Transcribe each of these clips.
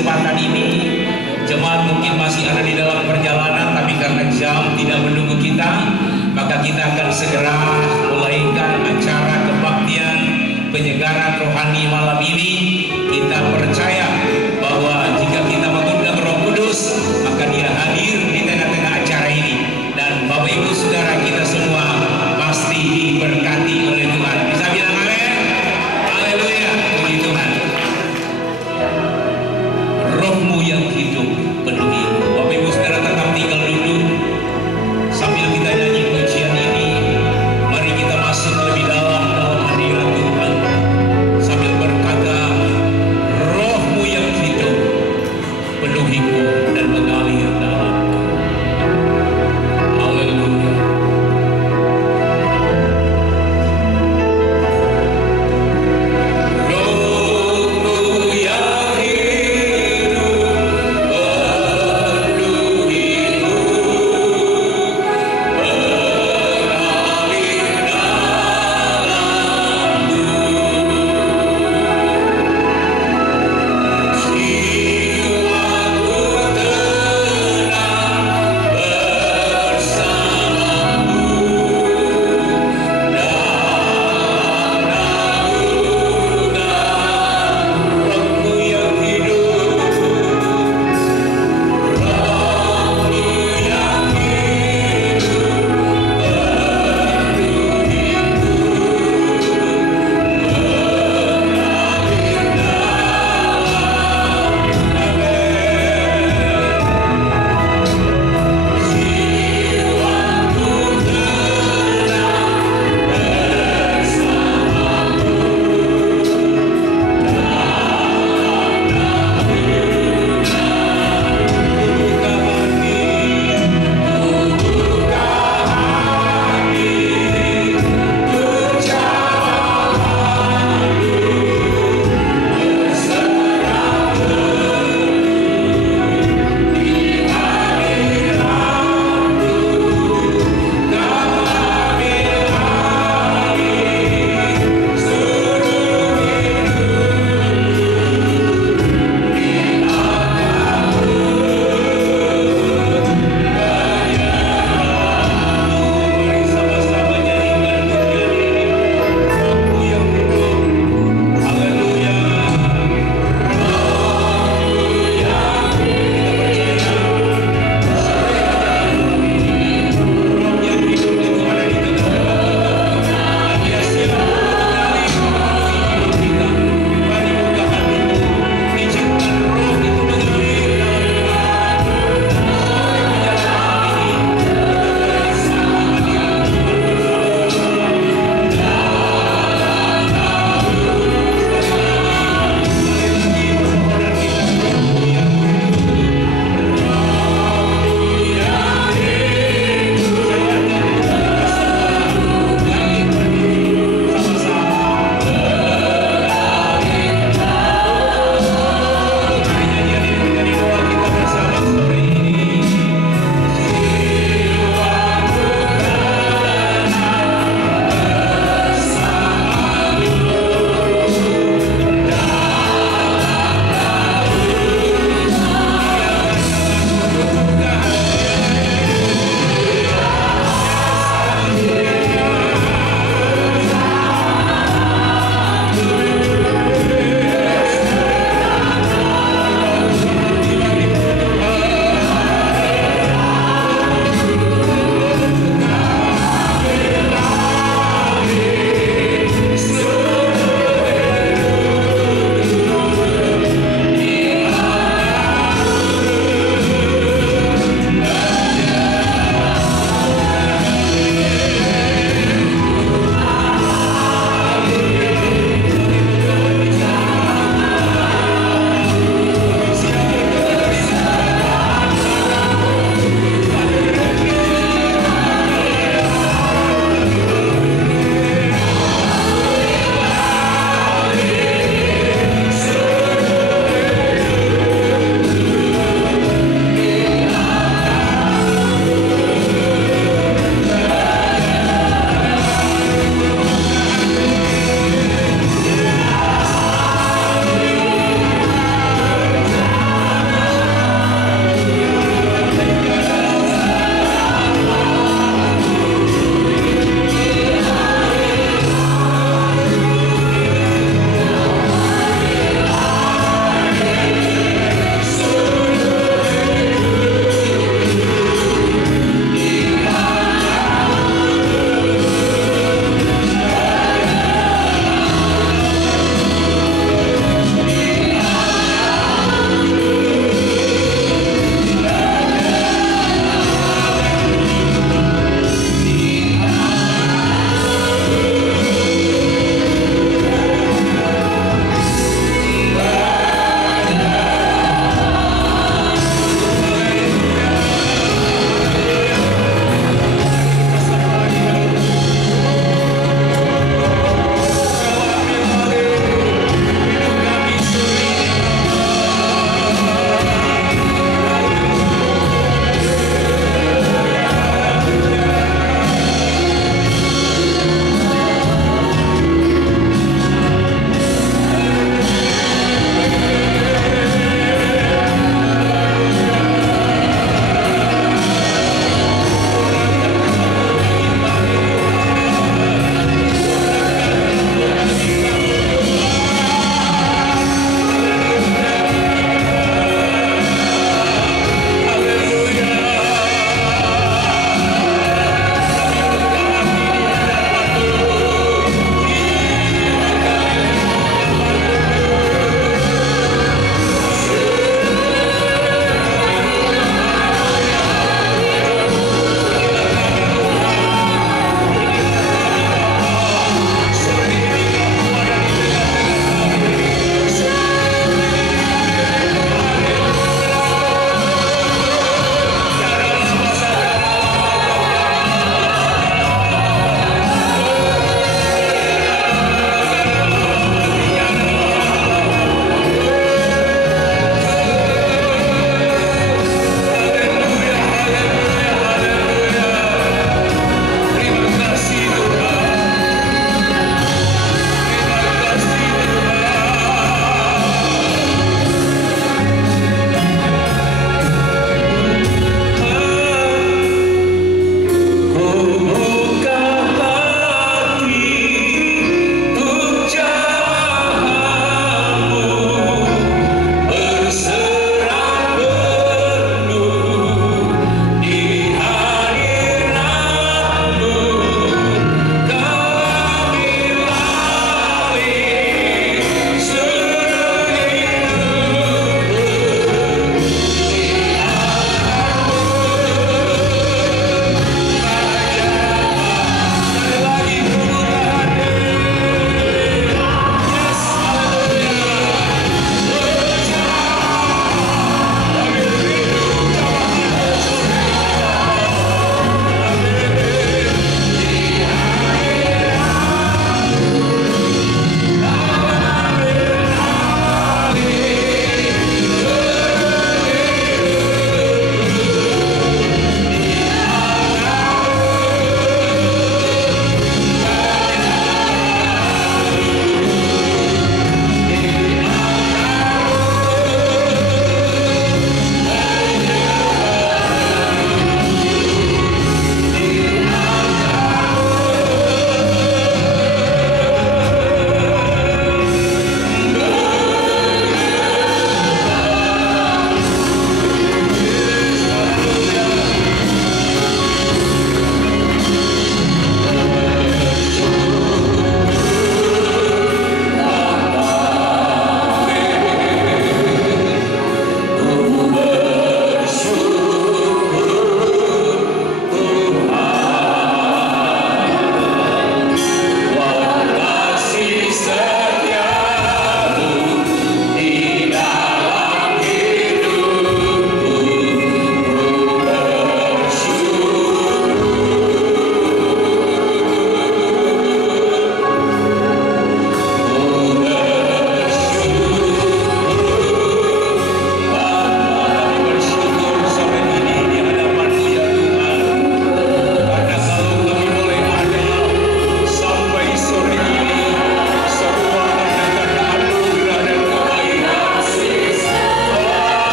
kesempatan ini. Jemaat mungkin masih ada di dalam perjalanan, tapi karena jam tidak menunggu kita, maka kita akan segera mulaikan acara kebaktian penyegaran rohani malam ini. Kita percaya bahwa jika kita mengundang Roh Kudus, maka Dia hadir di tengah-tengah acara ini. Dan Bapak Ibu Saudara kita semua pasti diberkati oleh Tuhan. Bisa bilang amin? Haleluya, puji Tuhan. Rohmu yang hidup penuhi. Bapak Ibu Saudara tetap tinggal duduk sambil kita nyanyi pujian ini. Mari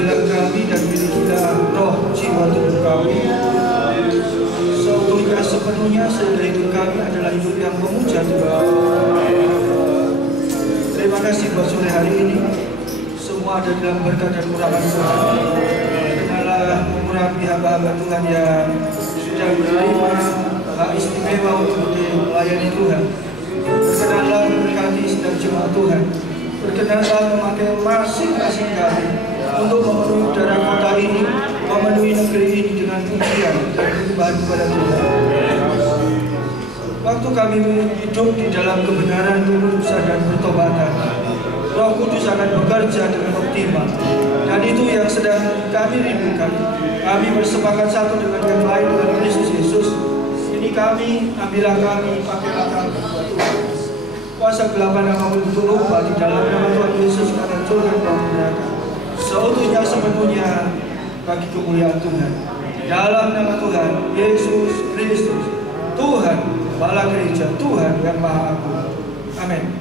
Biarlah kami dan milikilah roh jiwa tubuh kami seutuhnya sepenuhnya, sehingga hidup kami adalah hidup yang memuja Tuhan. Terima kasih buat sore hari ini. Semua ada dalam berkat dan urapan Tuhan. Kenalah mengurapi hamba-hamba Tuhan yang sudah menerima hak istimewa untuk melayani Tuhan. Berkenanlah memberkati sedang jemaat Tuhan. Berkenanlah memakai masing-masing kami untuk memenuhi udara kota ini, memenuhi negeri ini dengan pujian dan penyembahan kepada Tuhan. Waktu kami hidup di dalam kebenaran, kekudusan dan pertobatan, Roh Kudus akan bekerja dengan optimal, dan itu yang sedang kami rindukan. Kami bersepakat satu dengan yang lain dengan Kristus Yesus. Ini kami, ambillah kami, pakailah kami, Tuhan. Kuasa gelapan apapun itu lupa di dalam nama Tuhan Yesus akan hancurkan roh neraka. Seutuhnya sepenuhnya bagi kemuliaan Tuhan. Dalam nama Tuhan Yesus Kristus, Tuhan, Kepala Gereja, Tuhan yang Maha Agung. Amin.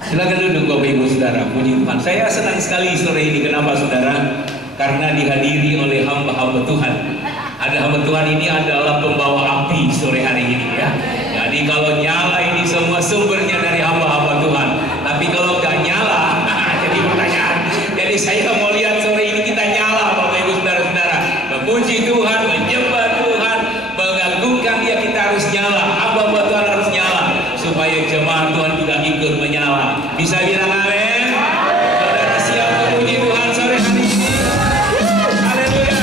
Silakan duduk Bapak Ibu Saudara, puji Tuhan. Saya senang sekali sore ini, kenapa Saudara? Karena dihadiri oleh hamba-hamba Tuhan. Ada hamba Tuhan ini adalah pembawa api sore hari ini ya. Jadi kalau nyala ini semua sumbernya dari hamba-hamba Tuhan. Tapi kalau nggak nyala, jadi pertanyaan. Jadi saya mau lihat sore ini kita nyala Bapak Ibu Saudara-saudara. Memuji Tuhan, menyembah Tuhan, mengagungkan Dia, kita harus nyala. Hamba-hamba Tuhan harus nyala supaya jemaat Tuhan juga ikut menyala. Bisa bilang amin? Saudara siap memuji Tuhan sore hari ini? Haleluya.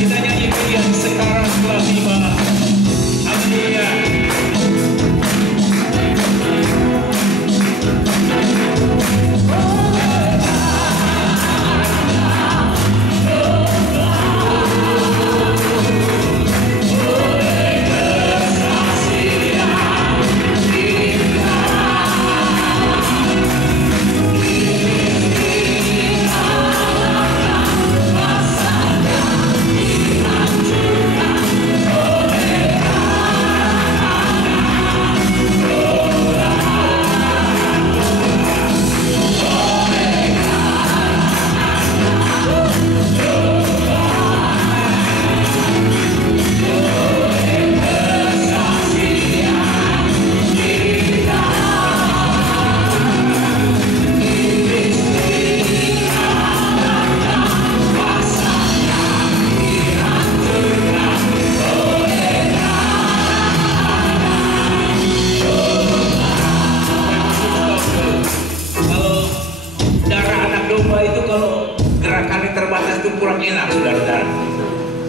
Kita nyanyi pujian sekarang telah tiba. Haleluya.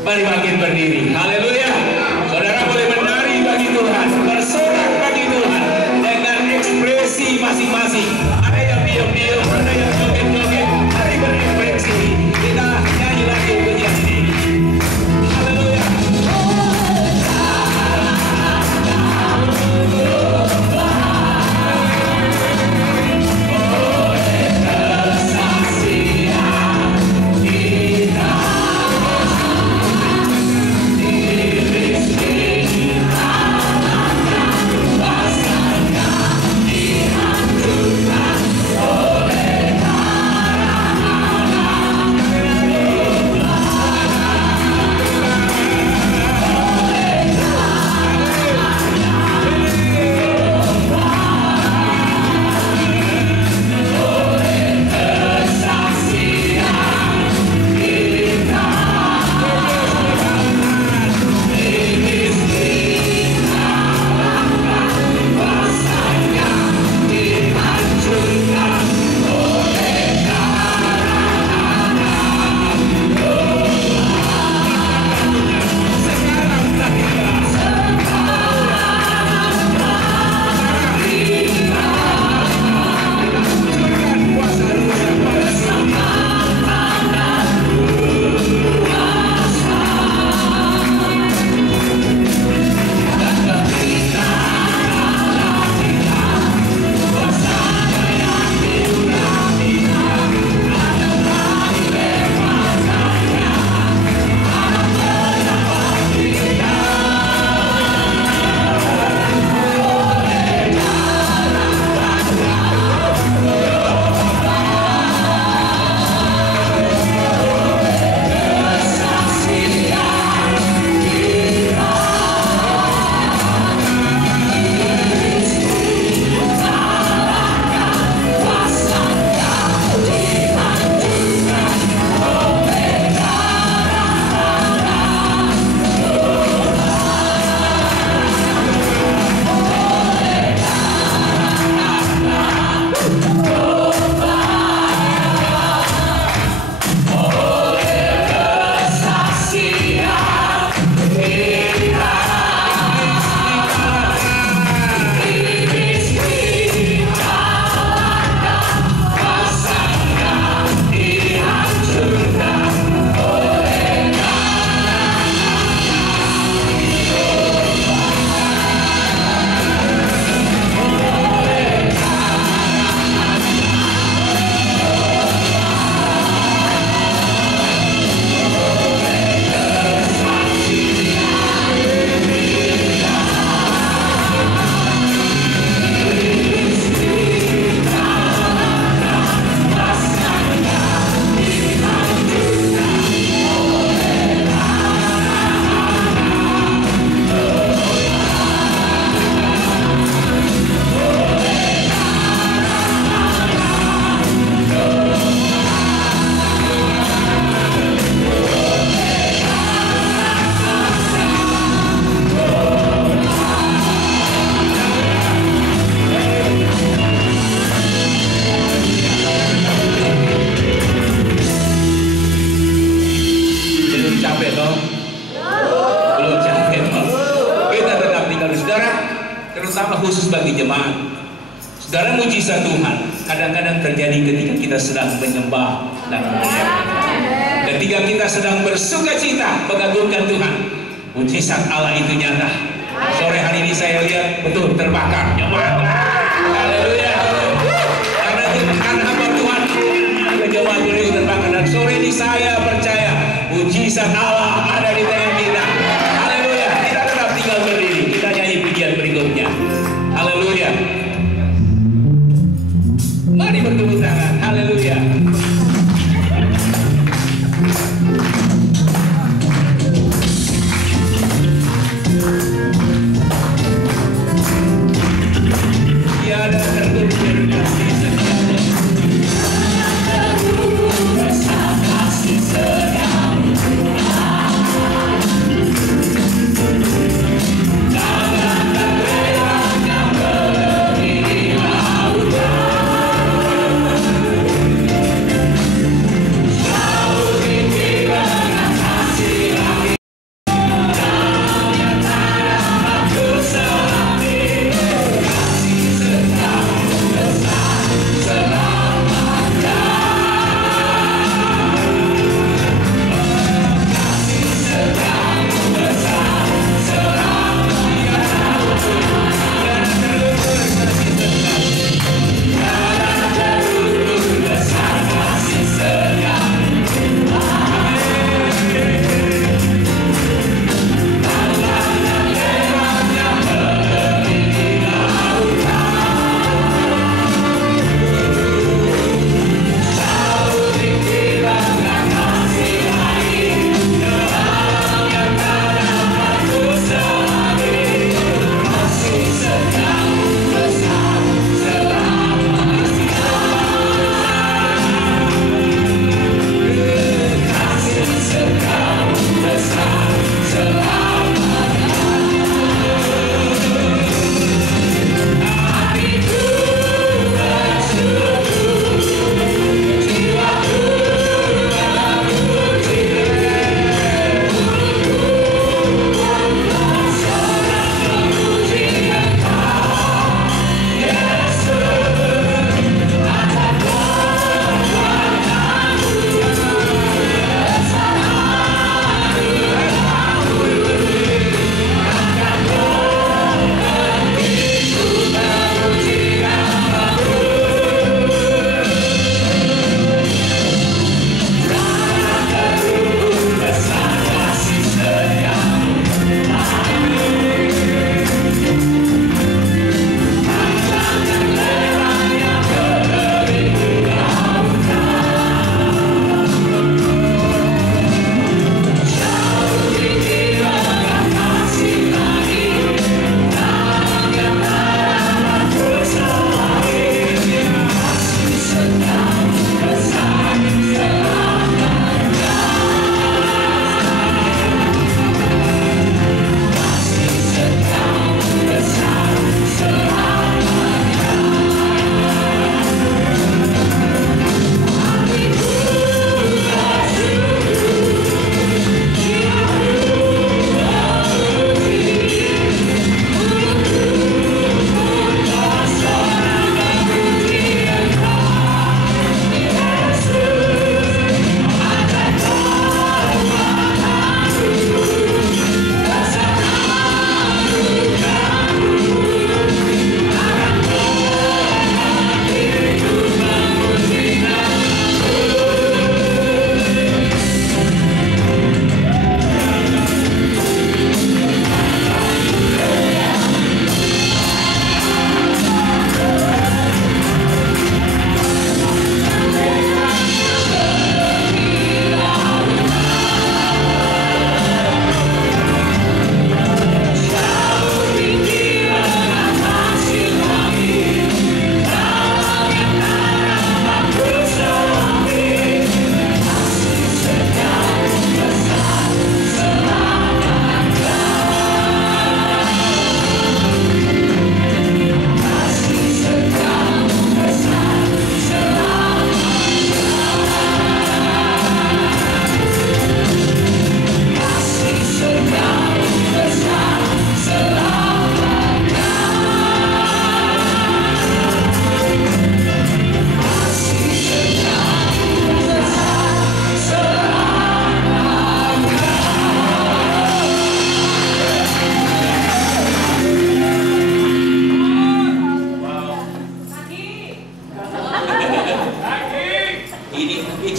Mari bangkit berdiri. Haleluya. Saudara boleh menari bagi Tuhan, bersorak bagi Tuhan dengan ekspresi masing-masing. Ada yang diam-diam, ada yang joget-joget. Mari berekspresi. Kita nyanyi lagi pujian ini. Haleluya. Oh, khusus bagi jemaat. Saudara, mujizat Tuhan kadang-kadang terjadi ketika kita sedang menyembah dan memuliakan. Ketika kita sedang bersuka cita mengagungkan Tuhan, mujizat Allah itu nyata. Sore hari ini saya lihat betul terbakar jemaat. Haleluya. Karena Tuhan hamba Tuhan, jemaat beliau terbakar. Dan sore ini saya percaya mujizat Allah ada di tengah kita. Haleluya. Kita tetap tinggal berdiri. Kita nyanyi pujian berikutnya. Haleluya. Mari bertepuk tangan. Haleluya. Tiada terkurung kasih setiamu, tiada terkurung kasih setiamu.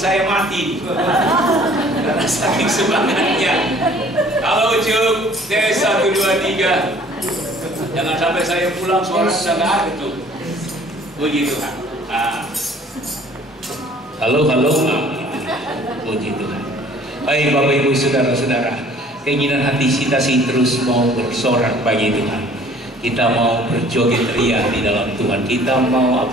saya mati karena saking semangatnya. Halo Ucup, D1, 2, 3. Jangan sampai saya pulang suara sudah nggak ada tuh. Puji Tuhan. Halo, puji Tuhan. Baik Bapak Ibu Saudara-saudara, keinginan hati kita sih terus mau bersorak bagi Tuhan. Kita mau berjoget ria di dalam Tuhan. Kita mau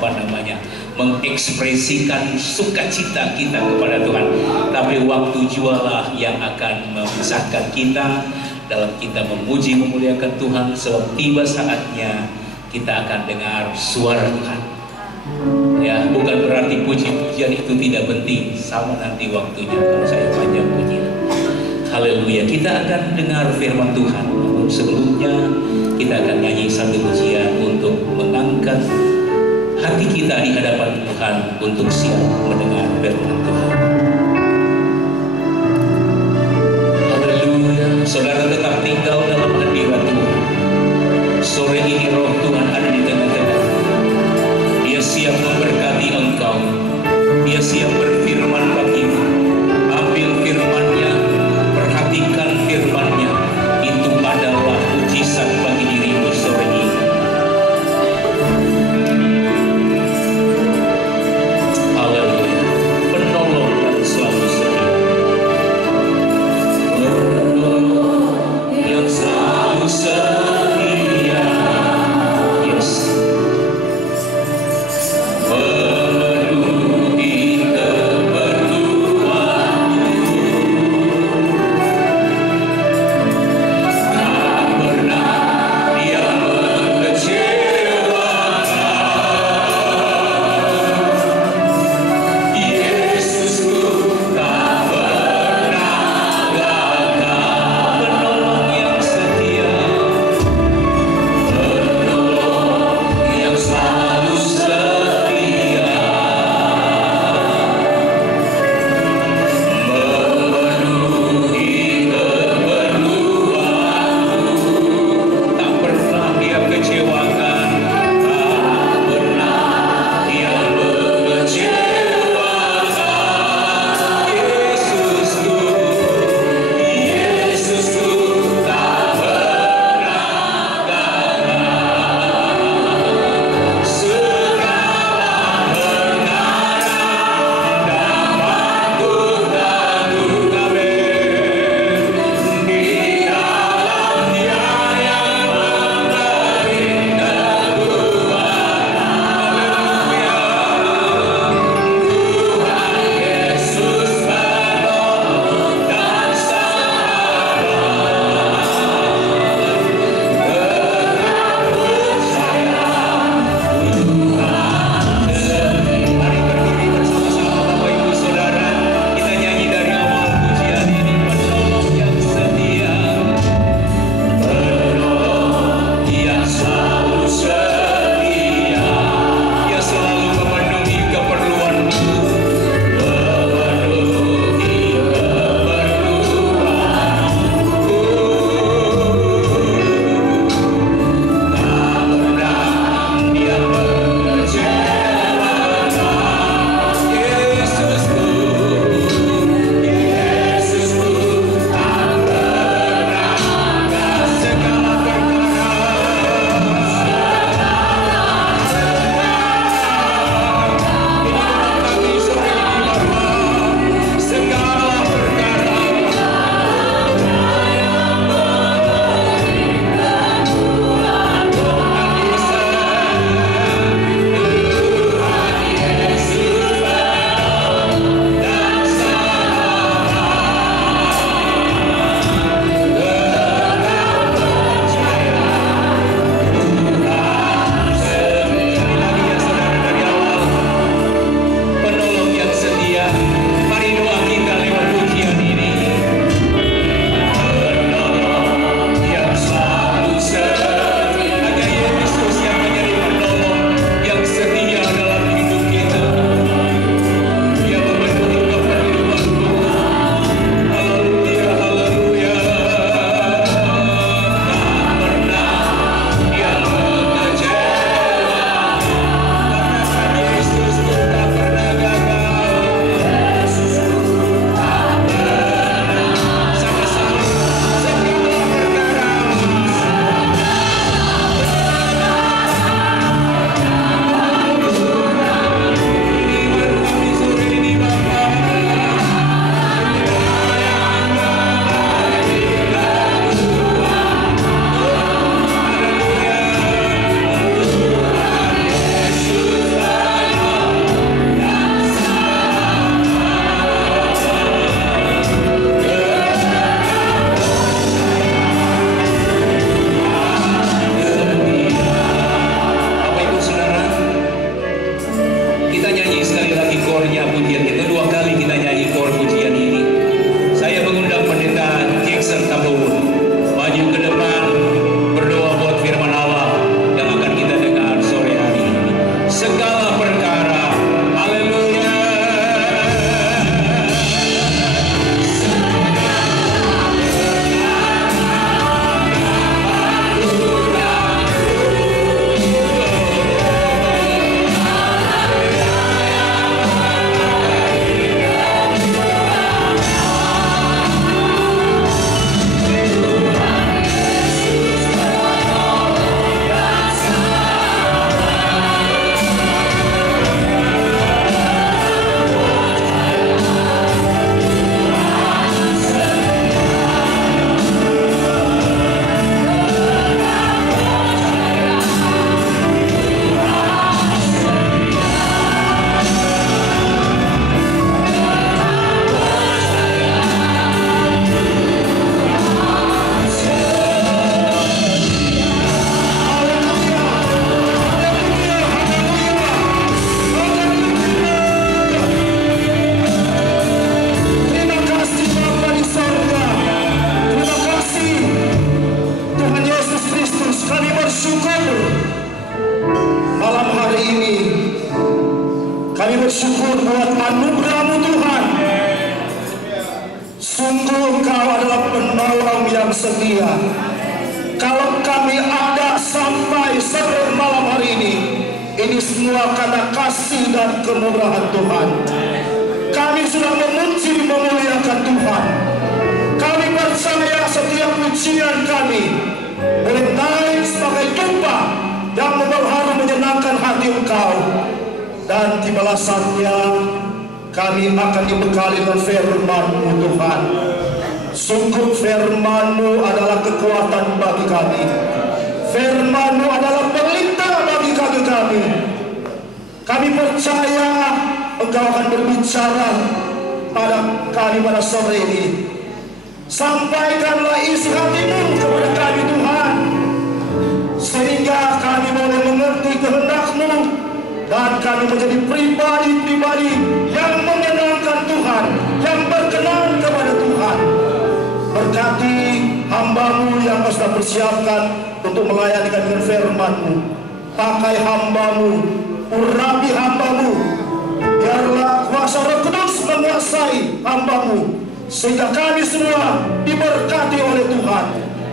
mengekspresikan sukacita kita kepada Tuhan. Tapi waktu jualah yang akan memisahkan kita dalam kita memuji memuliakan Tuhan. Sebab tiba saatnya kita akan dengar suara Tuhan. Ya, bukan berarti puji-pujian itu tidak penting. Sama nanti waktunya kalau saya panjang pujian. Haleluya. Kita akan dengar firman Tuhan. Namun sebelumnya kita akan nyanyi satu pujian untuk mengangkat hati kita di hadapan Tuhan untuk siap mendengar firman Tuhan. Haleluya. Saudara tetap tinggal dalam hadirat Tuhan. Sore ini roh Tuhan ada di tengah-tengah. Dia siap memberkati engkau. Dia siap berfirman bagimu. Ambil firman-Nya, perhatikan firman-Nya. Itu adalah mujizat bagi dirimu sore ini. Haleluya. Penolong yang selalu setia. Penolong yang selalu setia. Yes. Penuhi yang setia. Kalau kami ada sampai sore malam hari ini semua karena kasih dan kemurahan Tuhan. Kami sudah memuji memuliakan Tuhan. Kami percaya setiap pujian kami boleh naik sebagai tumpah yang membawa menyenangkan hati Engkau. Dan di balasannya kami akan dibekali dengan firman-Mu Tuhan. Sungguh firman-Mu adalah kekuatan bagi kami. Firman-Mu adalah pelita bagi kaki kami. Kami percaya Engkau akan berbicara pada kami pada sore ini. Sampaikanlah isi hati-Mu kepada kami Tuhan, sehingga kami boleh mengerti kehendak-Mu dan kami menjadi pribadi-pribadi yang menyenangkan Tuhan, yang berkenan kepada Tuhan. Berkati hamba-Mu yang Kau sudah persiapkan untuk melayani dengan firman-Mu. Pakai hamba-Mu, urapi hamba-Mu. Biarlah kuasa Roh Kudus menguasai hamba-Mu, sehingga kami semua diberkati oleh Tuhan.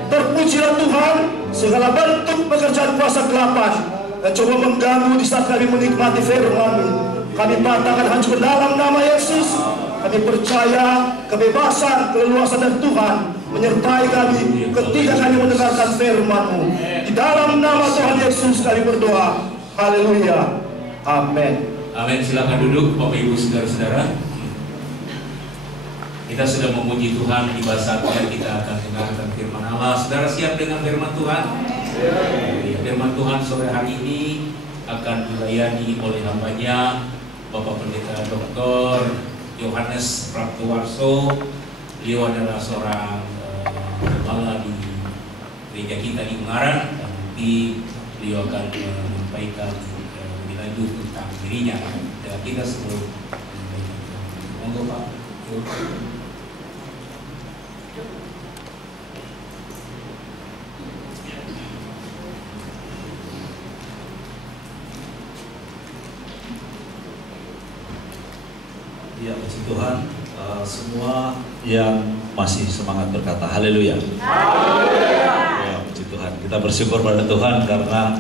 Terpujilah Tuhan, segala bentuk pekerjaan kuasa kegelapan dan coba mengganggu di saat kami menikmati firman-Mu, kami patahkan hancur dalam nama Yesus. Kami percaya kebebasan, keleluasan dari Tuhan menyertai kami ketika kami mendengarkan firman-Mu. Di dalam nama Tuhan Yesus kami berdoa. Haleluya. Amin. Amin. Silakan duduk Bapak Ibu saudara-saudara. Kita sudah memuji Tuhan, tiba saatnya kita akan dengarkan firman Allah. Saudara siap dengan firman Tuhan? Firman Tuhan sore hari ini akan dilayani oleh hambanya Bapak Pendeta Dr. Yohanes Praptowarso. Beliau adalah seorang gembala di gereja kita di Ungaran, dan nanti beliau akan menyampaikan lebih lanjut tentang dirinya dan kita sebelum monggo Pak. Ya, puji Tuhan, semua yang masih semangat berkata haleluya. Ya, puji Tuhan. Kita bersyukur pada Tuhan karena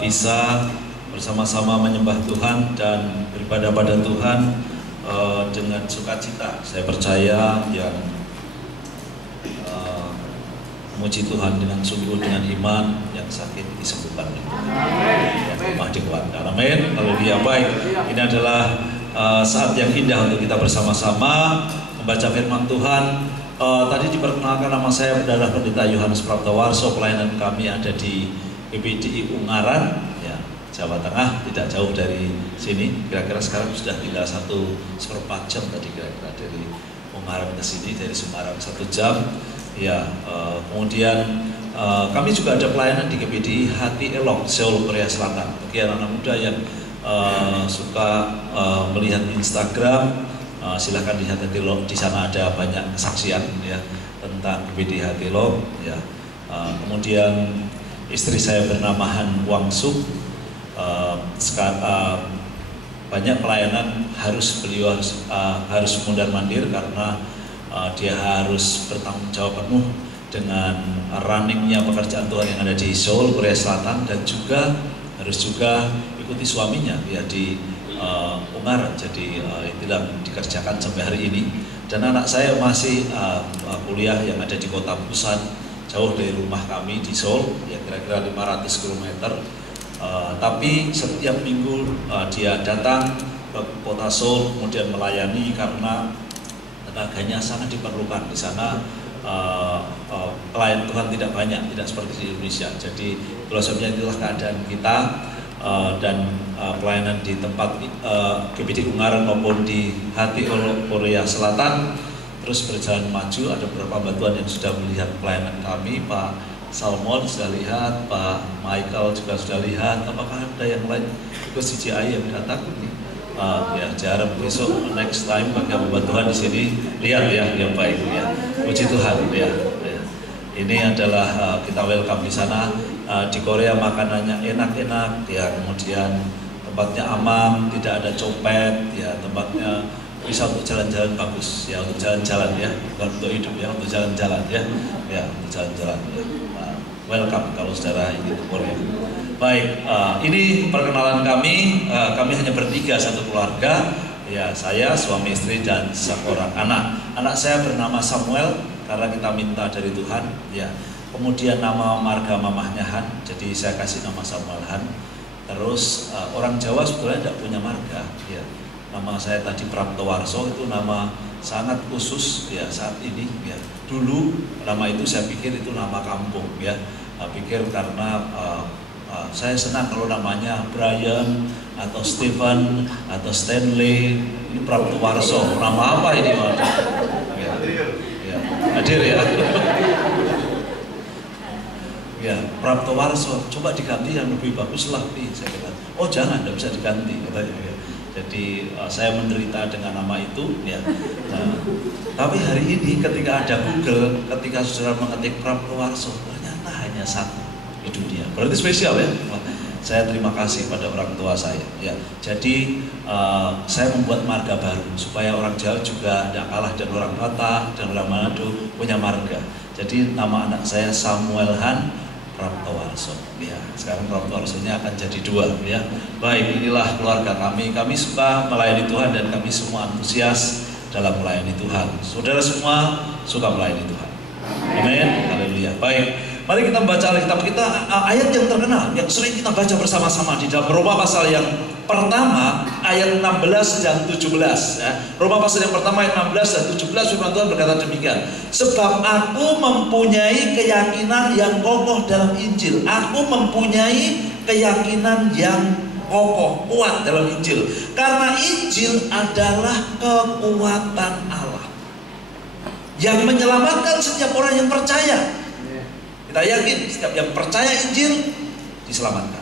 bisa bersama-sama menyembah Tuhan dan beribadah pada Tuhan dengan sukacita. Saya percaya yang memuji Tuhan dengan sungguh, dengan iman, yang sakit disembuhkan oleh Tuhan, yang lemah dikuatkan. Amin. Haleluya. Baik, ini adalah saat yang indah untuk kita bersama-sama membaca firman Tuhan. Tadi diperkenalkan, nama saya adalah Pendeta Yohanes Praptowarso. Pelayanan kami ada di PPDI Ungaran, ya, Jawa Tengah, tidak jauh dari sini. Kira-kira sekarang sudah tinggal 1,4 jam tadi kira-kira dari Ungaran ke sini, dari Semarang 1 jam. Ya, kemudian kami juga ada pelayanan di PPDI Hati Elok, Seoul, Korea Selatan. Bagi anak-anak muda yang suka melihat Instagram, silahkan lihat Hati Elok. Di sana ada banyak kesaksian ya tentang PPDI Hati Elok. Ya, kemudian istri saya bernama Han Wang Suk. Banyak pelayanan beliau harus mundar-mandir karena dia harus bertanggung jawab penuh dengan runningnya pekerjaan Tuhan yang ada di Seoul, Korea Selatan, dan juga harus ikuti suaminya ya di Ungaran. Jadi itulah dikerjakan sampai hari ini. Dan anak saya masih kuliah yang ada di kota Busan, jauh dari rumah kami di Seoul, ya kira-kira 500 km. Tapi setiap minggu dia datang ke kota Seoul, kemudian melayani karena tenaganya sangat diperlukan di sana. Pelayan Tuhan tidak banyak, tidak seperti di Indonesia. Jadi sebabnya itulah keadaan kita, dan pelayanan di tempat PPDI Ungaran maupun di Hati Elok Korea Selatan terus berjalan maju. Ada beberapa bantuan yang sudah melihat pelayanan kami, Pak Salmon sudah lihat, Pak Michael juga sudah lihat. Apakah ada yang lain ikut CGI yang datang ini? Ya, jarang. Besok next time bagi Tuhan di sini lihat ya, yang baik ya. Puji Tuhan ya. Ini adalah kita welcome di sana. Di Korea makanannya enak-enak ya, kemudian tempatnya aman, tidak ada copet ya, tempatnya bisa untuk jalan-jalan bagus ya, untuk jalan-jalan ya, bukan untuk hidup ya, untuk jalan-jalan ya, untuk jalan-jalan ya. Welcome kalau saudara ingin ke Korea. Baik, ini perkenalan kami. Kami hanya bertiga satu keluarga. Ya, saya, suami istri dan seorang anak. Anak saya bernama Samuel karena kita minta dari Tuhan. Ya, kemudian nama marga mamahnya Han. Jadi saya kasih nama Samuel Han. Terus orang Jawa sebetulnya tidak punya marga. Ya, nama saya tadi Praptowarso itu nama sangat khusus ya saat ini ya. Dulu nama itu saya pikir itu nama kampung ya. Pikir karena saya senang kalau namanya Brian atau Stephen atau Stanley, ini Praptowarso, nama apa ini waduh? Ya, hadir ya. Ya, Praptowarso, coba diganti yang lebih bagus lah nih, saya kata. Oh jangan, tidak bisa diganti katanya ya. Jadi saya menderita dengan nama itu ya. Nah, tapi hari ini ketika ada Google, ketika saudara mengetik Praptowarso, ternyata hanya satu di dunia. Berarti spesial ya. Saya terima kasih pada orang tua saya ya. Jadi saya membuat marga baru supaya orang Jawa juga tidak kalah dan orang Batak dan orang Manado punya marga. Jadi nama anak saya Samuel Han Praptowarso ya. Sekarang Praptowarsonya akan jadi 2 ya. Baik, inilah keluarga kami. Kami suka melayani Tuhan dan kami semua antusias dalam melayani Tuhan. Saudara semua suka melayani Tuhan. Amin. Haleluya. Baik. Mari kita membaca Alkitab kita, ayat yang terkenal, yang sering kita baca bersama-sama di dalam Roma pasal yang pertama, ayat 16 dan 17 ya. Roma pasal yang pertama ayat 16 dan 17 firman Tuhan berkata demikian. Sebab aku mempunyai keyakinan yang kokoh dalam Injil. Aku mempunyai keyakinan yang kokoh, kuat dalam Injil. Karena Injil adalah kekuatan Allah yang menyelamatkan setiap orang yang percaya. Kita yakin setiap yang percaya Injil diselamatkan.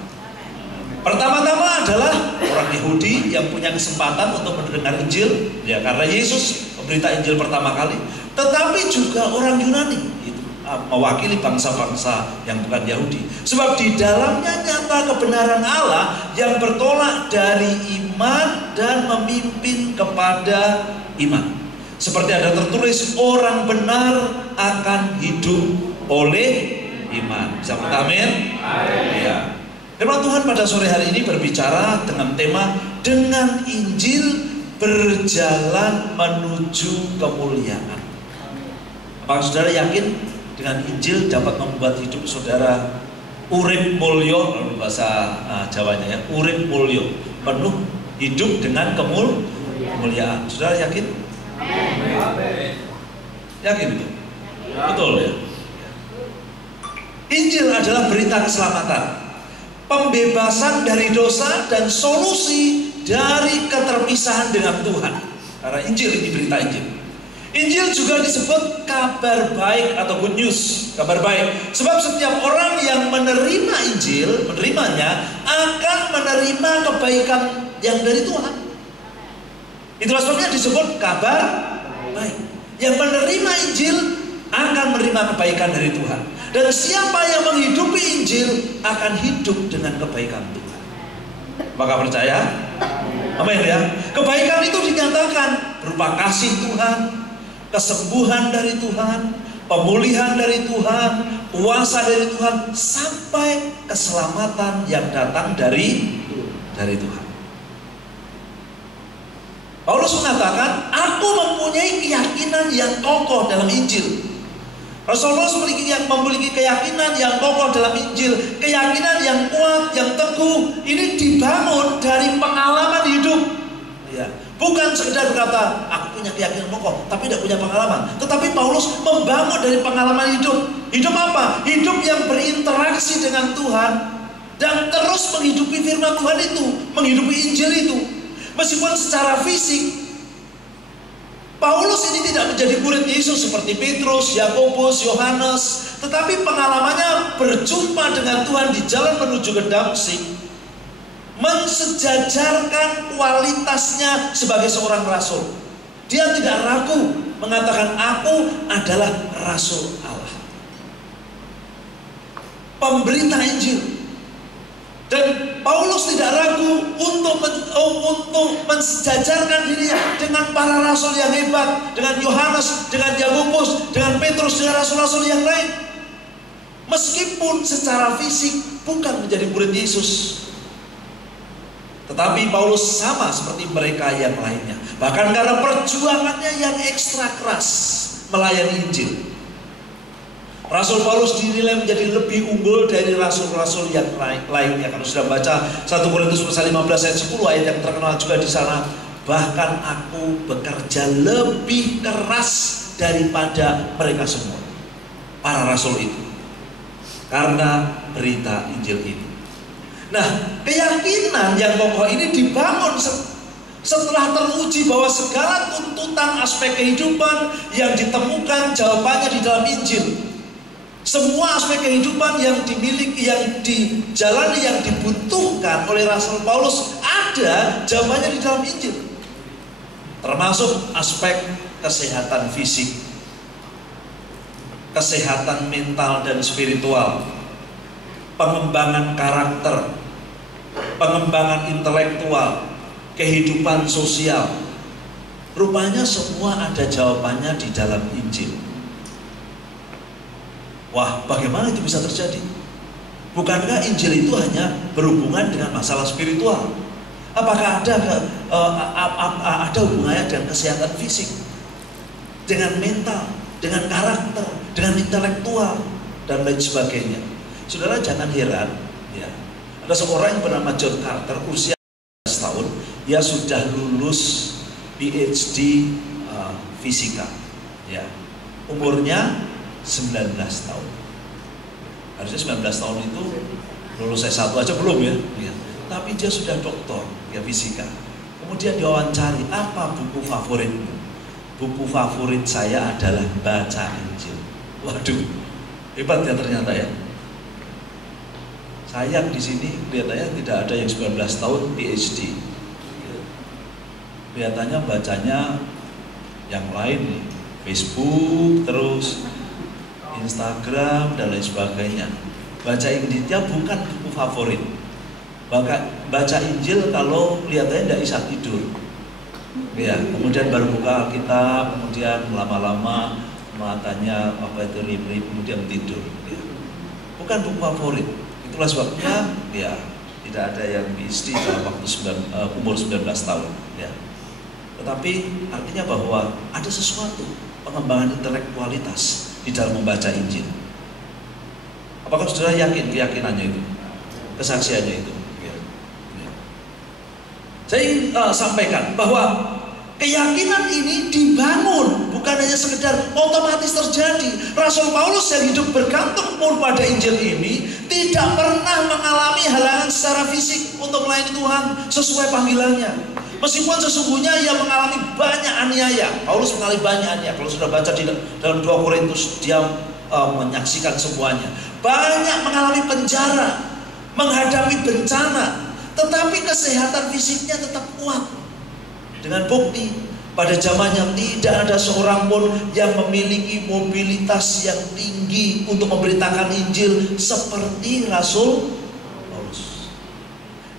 Pertama-tama adalah orang Yahudi yang punya kesempatan untuk mendengar Injil ya, karena Yesus memberita Injil pertama kali. Tetapi juga orang Yunani itu mewakili bangsa-bangsa yang bukan Yahudi. Sebab di dalamnya nyata kebenaran Allah yang bertolak dari iman dan memimpin kepada iman. Seperti ada tertulis, orang benar akan hidup oleh iman. Bisa bertamin? Ya. Firman Tuhan pada sore hari ini berbicara dengan tema dengan Injil berjalan menuju kemuliaan. Apakah saudara yakin dengan Injil dapat membuat hidup saudara urip mulyo, bahasa Jawanya ya, urip mulyo, penuh hidup dengan kemuliaan. Saudara yakin? Yakin itu? Betul ya? Injil adalah berita keselamatan, pembebasan dari dosa dan solusi dari keterpisahan dengan Tuhan. Karena Injil ini berita Injil. Injil juga disebut kabar baik atau good news, kabar baik. Sebab setiap orang yang menerima Injil, menerimanya, akan menerima kebaikan yang dari Tuhan. Itulah sebabnya disebut kabar baik. Yang menerima Injil akan menerima kebaikan dari Tuhan. Dan siapa yang menghidupi Injil akan hidup dengan kebaikan Tuhan. Maka percaya? Amin ya. Kebaikan itu dinyatakan berupa kasih Tuhan, kesembuhan dari Tuhan, pemulihan dari Tuhan, kuasa dari Tuhan, sampai keselamatan yang datang dari Tuhan. Paulus mengatakan, aku mempunyai keyakinan yang kokoh dalam Injil. Rasulullah memiliki keyakinan yang kokoh dalam Injil, keyakinan yang kuat, yang teguh. Ini dibangun dari pengalaman hidup. Ya, bukan sekedar berkata, aku punya keyakinan kokoh, tapi tidak punya pengalaman. Tetapi Paulus membangun dari pengalaman hidup. Hidup apa? Hidup yang berinteraksi dengan Tuhan dan terus menghidupi firman Tuhan itu, menghidupi Injil itu. Meskipun secara fisik Paulus ini tidak menjadi murid Yesus seperti Petrus, Yakobus, Yohanes, tetapi pengalamannya berjumpa dengan Tuhan di jalan menuju ke Damsik mensejajarkan kualitasnya sebagai seorang rasul. Dia tidak ragu mengatakan, aku adalah rasul Allah, pemberita Injil. Dan Paulus tidak ragu untuk mensejajarkan dirinya dengan para rasul yang hebat, dengan Yohanes, dengan Yakobus, dengan Petrus, dengan rasul-rasul yang lain. Meskipun secara fisik bukan menjadi murid Yesus, tetapi Paulus sama seperti mereka yang lainnya. Bahkan karena perjuangannya yang ekstra keras melayani Injil, Rasul Paulus dinilai menjadi lebih unggul dari rasul-rasul yang lainnya. Kalau sudah baca 1 Korintus pasal 15 ayat 10, ayat yang terkenal juga di sana, bahkan aku bekerja lebih keras daripada mereka semua, para rasul itu, karena berita Injil ini. Nah, keyakinan yang kokoh ini dibangun setelah teruji bahwa segala tuntutan aspek kehidupan yang ditemukan jawabannya di dalam Injil. Semua aspek kehidupan yang dimiliki, yang dijalani, yang dibutuhkan oleh Rasul Paulus ada jawabannya di dalam Injil. Termasuk aspek kesehatan fisik, kesehatan mental dan spiritual, pengembangan karakter, pengembangan intelektual, kehidupan sosial. Rupanya semua ada jawabannya di dalam Injil. Wah, bagaimana itu bisa terjadi? Bukankah Injil itu hanya berhubungan dengan masalah spiritual? Apakah ada hubungannya dengan kesehatan fisik, dengan mental, dengan karakter, dengan intelektual, dan lain sebagainya? Saudara jangan heran, ya. Ada seorang yang bernama John Carter, usia 11 tahun, dia sudah lulus PhD fisika, ya. Umurnya 19 tahun. Harusnya 19 tahun itu lulus S1 aja belum ya. Tapi dia sudah doktor ya fisika. Kemudian diwawancari, apa buku favoritmu? Buku favorit saya adalah baca Injil. Waduh, hebat ya ternyata ya. Sayang di sini kelihatannya tidak ada yang 19 tahun PhD. Kelihatannya bacanya yang lain nih, Facebook terus, Instagram dan lain sebagainya. Baca Injilnya bukan buku favorit. Baca Injil kalau kelihatannya tidak bisa tidur. Ya, kemudian baru buka Alkitab, kemudian lama-lama matanya rip-rip, kemudian tidur. Ya. Bukan buku favorit. Itulah sebabnya ya tidak ada yang PhD dalam waktu umur 19 tahun. Ya. Tetapi artinya bahwa ada sesuatu pengembangan intelektualitas di dalam membaca Injil. Apakah saudara yakin keyakinannya itu, kesaksiannya itu? Ya. Ya. Saya ingin sampaikan bahwa keyakinan ini dibangun, bukan hanya sekedar otomatis terjadi. Rasul Paulus yang hidup bergantung pun pada Injil ini tidak pernah mengalami halangan secara fisik untuk melayani Tuhan sesuai panggilannya. Meskipun sesungguhnya ia mengalami banyak aniaya. Paulus mengalami banyak aniaya. Kalau sudah baca di dalam 2 Korintus, dia menyaksikan semuanya. Banyak mengalami penjara, menghadapi bencana, tetapi kesehatan fisiknya tetap kuat. Dengan bukti, pada zamannya tidak ada seorang pun yang memiliki mobilitas yang tinggi untuk memberitakan Injil seperti Rasul Paulus.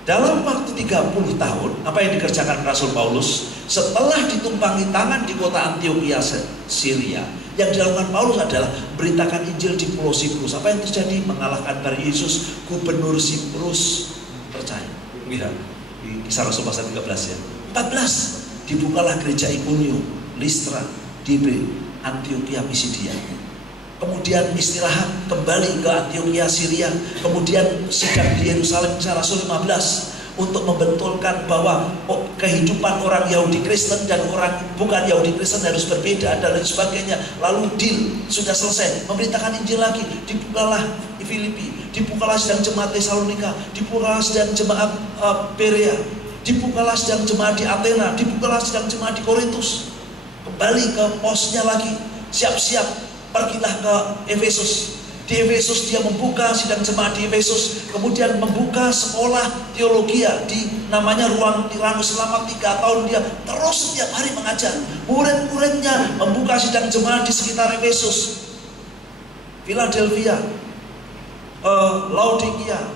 Dalam waktu 30 tahun, apa yang dikerjakan Rasul Paulus setelah ditumpangi tangan di kota Antiokhia, Syria? Yang dilakukan Paulus adalah beritakan Injil di Pulau Siprus. Apa yang terjadi? Mengalahkan Bar Yesus, gubernur Siprus percaya. Lihat di Kisah Rasul pasal 13 ya. 14 dibukalah gereja Ikonium, Listra, Derbe, Antiokhia Pisidia. Kemudian istirahat kembali ke Antiokhia Syria. Kemudian sidang di Yerusalem, Kisah Rasul 15, untuk membetulkan bahwa kehidupan orang Yahudi Kristen dan orang bukan Yahudi Kristen harus berbeda dan lain sebagainya. Lalu deal sudah selesai, memberitakan Injil lagi. Dibukalah di Filipi, dibukalah sidang jemaat Tesalonika, dibukalah sidang jemaat Berea, dibukalah sidang jemaat di Athena, dibukalah sidang jemaat di Korintus. Kembali ke posnya lagi, siap-siap pergilah ke Efesus. Di Efesus dia membuka sidang jemaat di Efesus, kemudian membuka sekolah teologia di namanya Ruang Tiranus. Selama 3 tahun dia terus setiap hari mengajar. Murid-muridnya membuka sidang jemaat di sekitar Efesus, Philadelphia, Laodikia,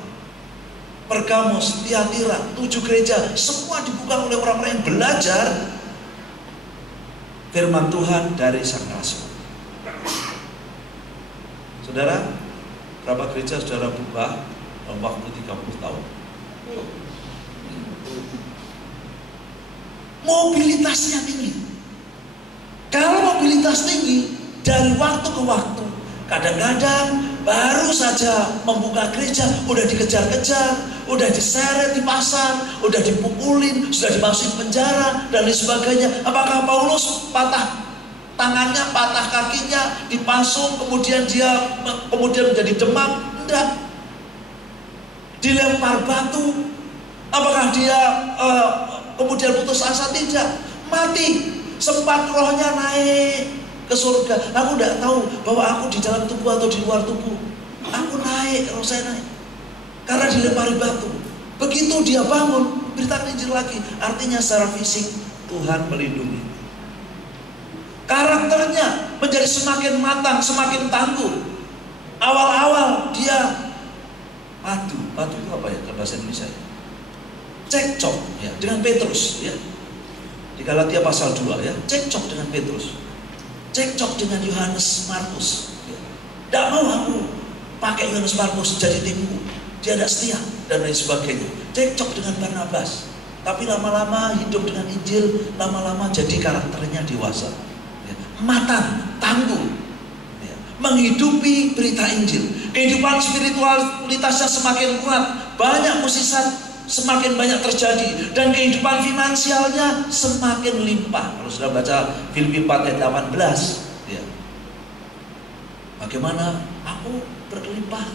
Pergamos, Tiatira, 7 gereja, semua dibuka oleh orang-orang yang belajar firman Tuhan dari sang rasul. Saudara, berapa gereja saudara buka dalam waktu 30 tahun? Mobilitasnya tinggi. Kalau mobilitas tinggi, dari waktu ke waktu, kadang-kadang baru saja membuka gereja udah dikejar-kejar, udah diseret di pasar, udah dipukulin, sudah dimasukin penjara dan lain sebagainya. Apakah Paulus patah tangannya, patah kakinya, dipasung, kemudian dia menjadi demam? Enggak. Dilempar batu. Apakah dia kemudian putus asa? Tidak. Mati. Sempat rohnya naik ke surga. Aku tidak tahu bahwa aku di dalam tubuh atau di luar tubuh. Aku naik, roh saya naik. Karena dilempari batu. Begitu dia bangun, beritakan Injil lagi. Artinya secara fisik Tuhan melindungi. Karakternya menjadi semakin matang, semakin tangguh. Awal-awal dia padu itu apa ya bahasa Indonesia? Cekcok ya dengan Petrus ya. Di Galatia pasal 2 ya, cekcok dengan Petrus, cekcok dengan Yohanes Markus. Tidak mau aku pakai Yohanes Markus jadi timku, dia tidak setia dan lain sebagainya. Cekcok dengan Barnabas, tapi lama-lama hidup dengan Injil, lama-lama jadi karakternya dewasa, ya. Matang, tangguh, ya. Menghidupi berita Injil. Kehidupan spiritualitasnya semakin kuat, banyak mukjizat semakin banyak terjadi, dan kehidupan finansialnya semakin limpah. Kalau sudah baca Filipi 4 ayat 18 ya. Bagaimana aku berlimpah?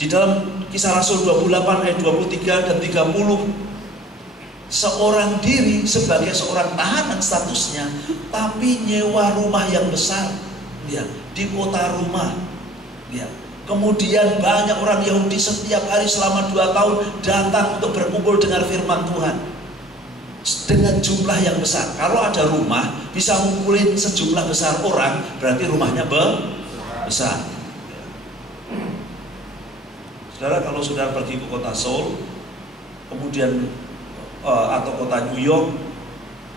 Di dalam Kisah Rasul 28 ayat 23 dan 30, seorang diri sebagai seorang tahanan statusnya, tapi nyewa rumah yang besar ya, di kota Roma ya. Kemudian banyak orang Yahudi setiap hari selama 2 tahun datang untuk berkumpul dengan firman Tuhan dengan jumlah yang besar. Kalau ada rumah bisa ngumpulin sejumlah besar orang, berarti rumahnya besar. Saudara, kalau saudara pergi ke kota Seoul, kemudian atau kota New York,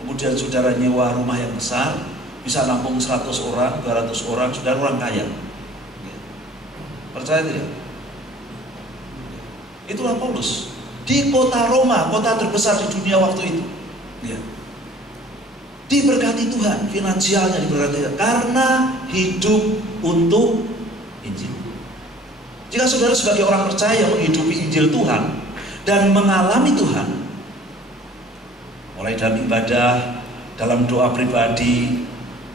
kemudian saudara nyewa rumah yang besar, bisa nampung 100 orang, 200 orang, saudara orang kaya. Percaya tidak? Itulah Paulus di kota Roma, kota terbesar di dunia waktu itu ya. Diberkati Tuhan, finansialnya diberkati Tuhan, karena hidup untuk Injil. Jika saudara sebagai orang percaya menghidupi Injil Tuhan dan mengalami Tuhan, mulai dalam ibadah, dalam doa pribadi,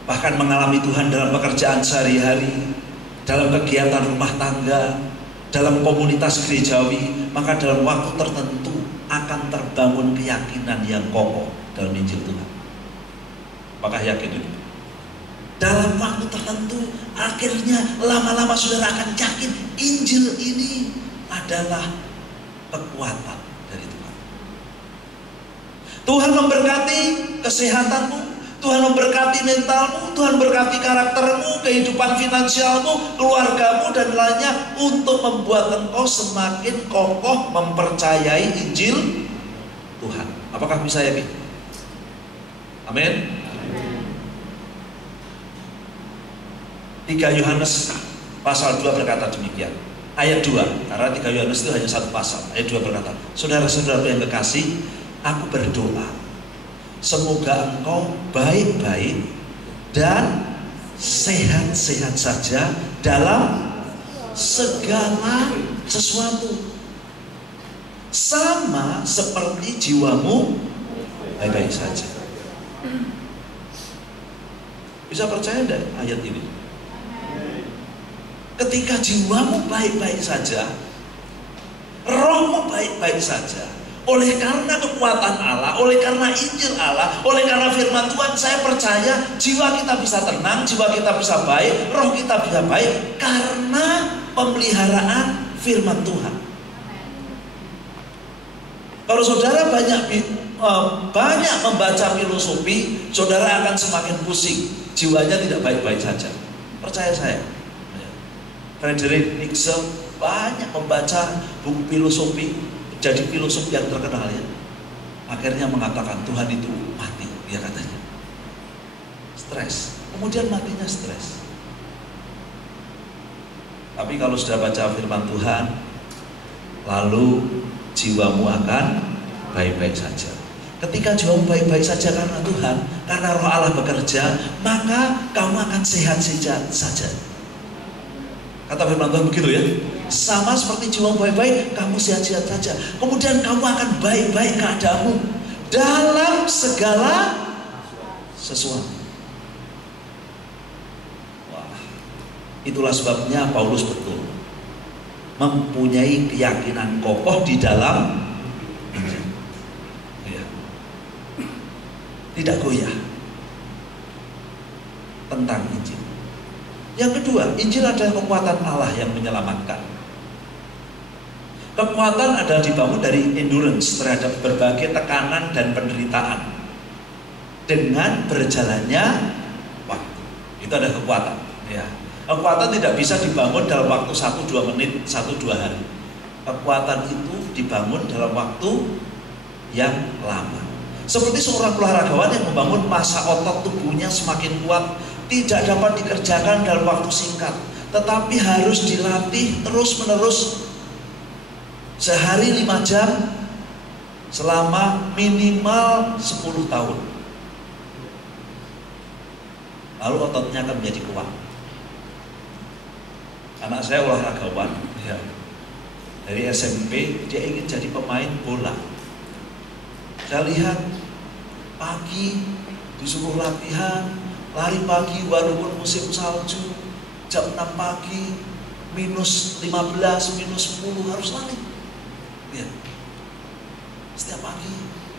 bahkan mengalami Tuhan dalam pekerjaan sehari-hari, dalam kegiatan rumah tangga, dalam komunitas gerejawi, maka dalam waktu tertentu akan terbangun keyakinan yang kokoh dalam Injil Tuhan. Apakah yakin itu? Dalam waktu tertentu, akhirnya lama-lama saudara akan yakin Injil ini adalah kekuatan dari Tuhan. Tuhan memberkati kesehatanmu, Tuhan memberkati mentalmu, Tuhan berkati karaktermu, kehidupan finansialmu, keluargamu, dan lainnya untuk membuat engkau semakin kokoh mempercayai Injil Tuhan. Apakah bisa yakin? Amin. 3 Yohanes pasal 2 berkata demikian. Ayat 2, karena 3 Yohanes itu hanya satu pasal. Ayat 2 berkata, saudara-saudara yang kekasih, aku berdoa semoga engkau baik-baik dan sehat-sehat saja dalam segala sesuatu, sama seperti jiwamu baik-baik saja. Bisa percaya tidak ayat ini? Ketika jiwamu baik-baik saja, rohmu baik-baik saja, oleh karena kekuatan Allah, oleh karena Injil Allah, oleh karena firman Tuhan, saya percaya jiwa kita bisa tenang, jiwa kita bisa baik, roh kita bisa baik karena pemeliharaan firman Tuhan. Kalau saudara banyak membaca filosofi, saudara akan semakin pusing, jiwanya tidak baik-baik saja. Percaya saya. Frederick Nietzsche banyak membaca buku filosofi, jadi filosof yang terkenal ya. Akhirnya mengatakan Tuhan itu mati, dia katanya. Stres, kemudian matinya stres. Tapi kalau sudah baca firman Tuhan, lalu jiwamu akan baik-baik saja. Ketika jiwamu baik-baik saja karena Tuhan, karena Roh Allah bekerja, maka kamu akan sehat-sehat saja. Kata firman Tuhan begitu ya. Sama seperti jiwamu baik-baik, kamu sehat-sehat saja. Kemudian kamu akan baik-baik keadaanmu dalam segala sesuatu. Wah, itulah sebabnya Paulus betul mempunyai keyakinan kokoh di dalam Injil. Ya. Tidak goyah tentang Injil. Yang kedua, Injil adalah kekuatan Allah yang menyelamatkan. Kekuatan adalah dibangun dari endurance terhadap berbagai tekanan dan penderitaan dengan berjalannya waktu. Itu adalah kekuatan. Ya. Kekuatan tidak bisa dibangun dalam waktu 1-2 menit, 1-2 hari. Kekuatan itu dibangun dalam waktu yang lama. Seperti seorang olahragawan yang membangun massa otot tubuhnya semakin kuat, tidak dapat dikerjakan dalam waktu singkat, tetapi harus dilatih terus-menerus sehari 5 jam selama minimal 10 tahun. Lalu ototnya akan menjadi kuat. Anak saya olahragawan ya. Dari SMP dia ingin jadi pemain bola. Saya lihat pagi disuruh latihan, lari pagi walaupun musim salju, jam 6 pagi, minus 15, minus 10 harus lari ya. Setiap pagi.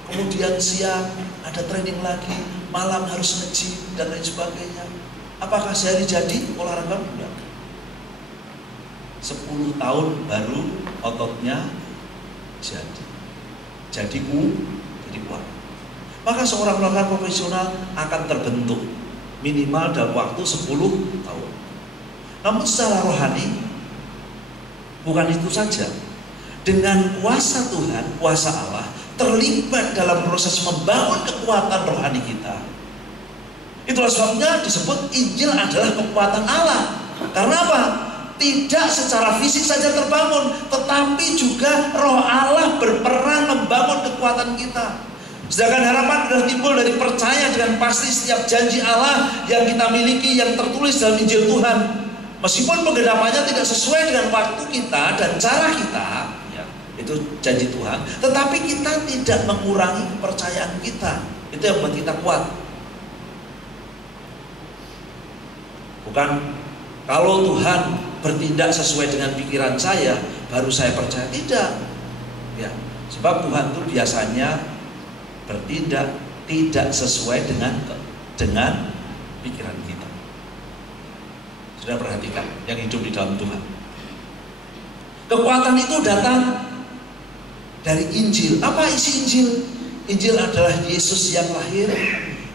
Kemudian siang ada training lagi, malam harus nge-gym dan lain sebagainya. Apakah sehari jadi olahraga? Enggak. 10 tahun baru ototnya jadi kuat. Maka seorang olahraga profesional akan terbentuk minimal dalam waktu 10 tahun. Namun secara rohani bukan itu saja. Dengan kuasa Tuhan, kuasa Allah terlibat dalam proses membangun kekuatan rohani kita. Itulah sebabnya disebut Injil adalah kekuatan Allah. Karena apa? Tidak secara fisik saja terbangun, tetapi juga Roh Allah berperan membangun kekuatan kita. Sedangkan harapan adalah timbul dari percaya dengan pasti setiap janji Allah yang kita miliki, yang tertulis dalam Injil Tuhan. Meskipun penggenapannya tidak sesuai dengan waktu kita dan cara kita, ya, itu janji Tuhan, tetapi kita tidak mengurangi kepercayaan kita. Itu yang membuat kita kuat. Bukan kalau Tuhan bertindak sesuai dengan pikiran saya, baru saya percaya. Tidak ya, sebab Tuhan itu biasanya bertindak tidak sesuai dengan pikiran kita. Sudah perhatikan yang hidup di dalam Tuhan. Kekuatan itu datang dari Injil. Apa isi Injil? Injil adalah Yesus yang lahir,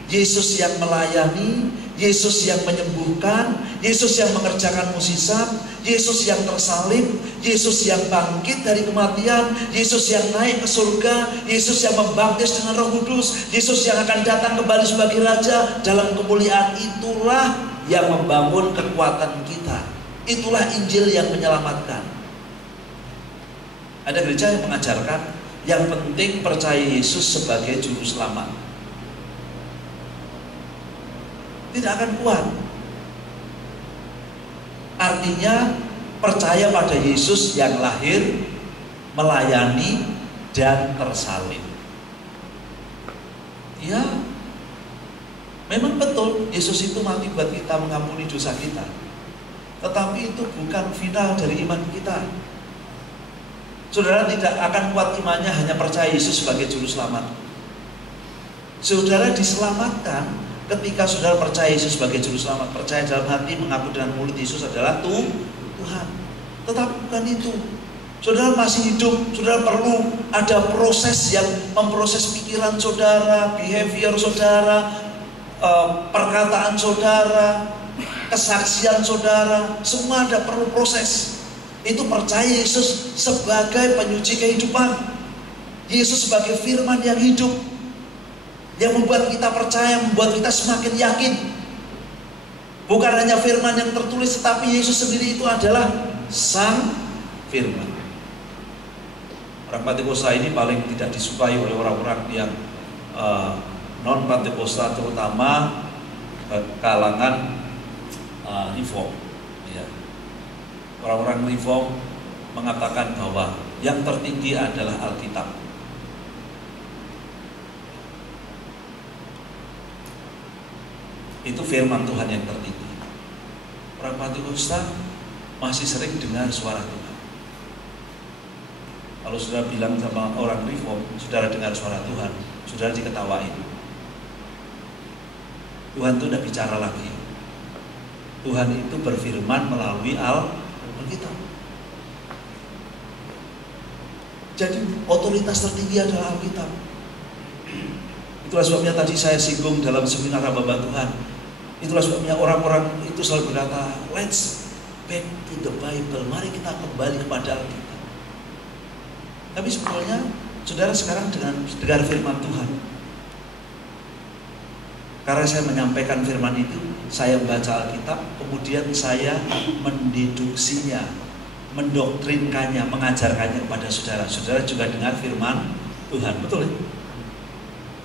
Yesus yang melayani, Yesus yang menyembuhkan, Yesus yang mengerjakan mukjizat, Yesus yang tersalib, Yesus yang bangkit dari kematian, Yesus yang naik ke surga, Yesus yang membaptis dengan Roh Kudus, Yesus yang akan datang kembali sebagai Raja dalam kemuliaan. Itulah yang membangun kekuatan kita. Itulah Injil yang menyelamatkan. Ada gereja yang mengajarkan yang penting percaya Yesus sebagai juru selamat. Tidak akan kuat. Artinya percaya pada Yesus yang lahir, melayani, dan tersalib. Ya, memang betul Yesus itu mati buat kita, mengampuni dosa kita. Tetapi itu bukan final dari iman kita. Saudara tidak akan kuat imannya hanya percaya Yesus sebagai juru selamat. Saudara diselamatkan ketika saudara percaya Yesus sebagai juru selamat, percaya dalam hati, mengaku dengan mulut Yesus adalah Tuhan. Tetapi bukan itu. Saudara masih hidup, saudara perlu ada proses yang memproses pikiran saudara, behavior saudara, perkataan saudara, kesaksian saudara, semua ada perlu proses. itu percaya Yesus sebagai penyuci kehidupan. Yesus sebagai firman yang hidup, yang membuat kita percaya, membuat kita semakin yakin. Bukan hanya firman yang tertulis, tetapi Yesus sendiri itu adalah Sang Firman. Orang Pentakosta ini paling tidak disukai oleh orang-orang yang non-Pentakosta, terutama kalangan Reform. Ya. Orang-orang Reform mengatakan bahwa yang tertinggi adalah Alkitab. Itu firman Tuhan yang tertinggi. Orang Pentakosta masih sering dengar suara Tuhan. Kalau saudara bilang sama orang Reform, saudara dengar suara Tuhan, saudara diketawain. Tuhan itu tidak bicara lagi. Tuhan itu berfirman melalui Alkitab. Jadi otoritas tertinggi adalah Alkitab. Itulah sebabnya tadi saya singgung dalam seminar hamba Tuhan. Itulah sebabnya orang-orang itu selalu berkata, let's back to the Bible. Mari kita kembali kepada Alkitab. Tapi sebetulnya saudara sekarang dengan dengar firman Tuhan. Karena saya menyampaikan firman itu, saya membaca Alkitab, kemudian saya mendeduksinya, mendoktrinkannya, mengajarkannya kepada saudara. Saudara juga dengar firman Tuhan, betul ya?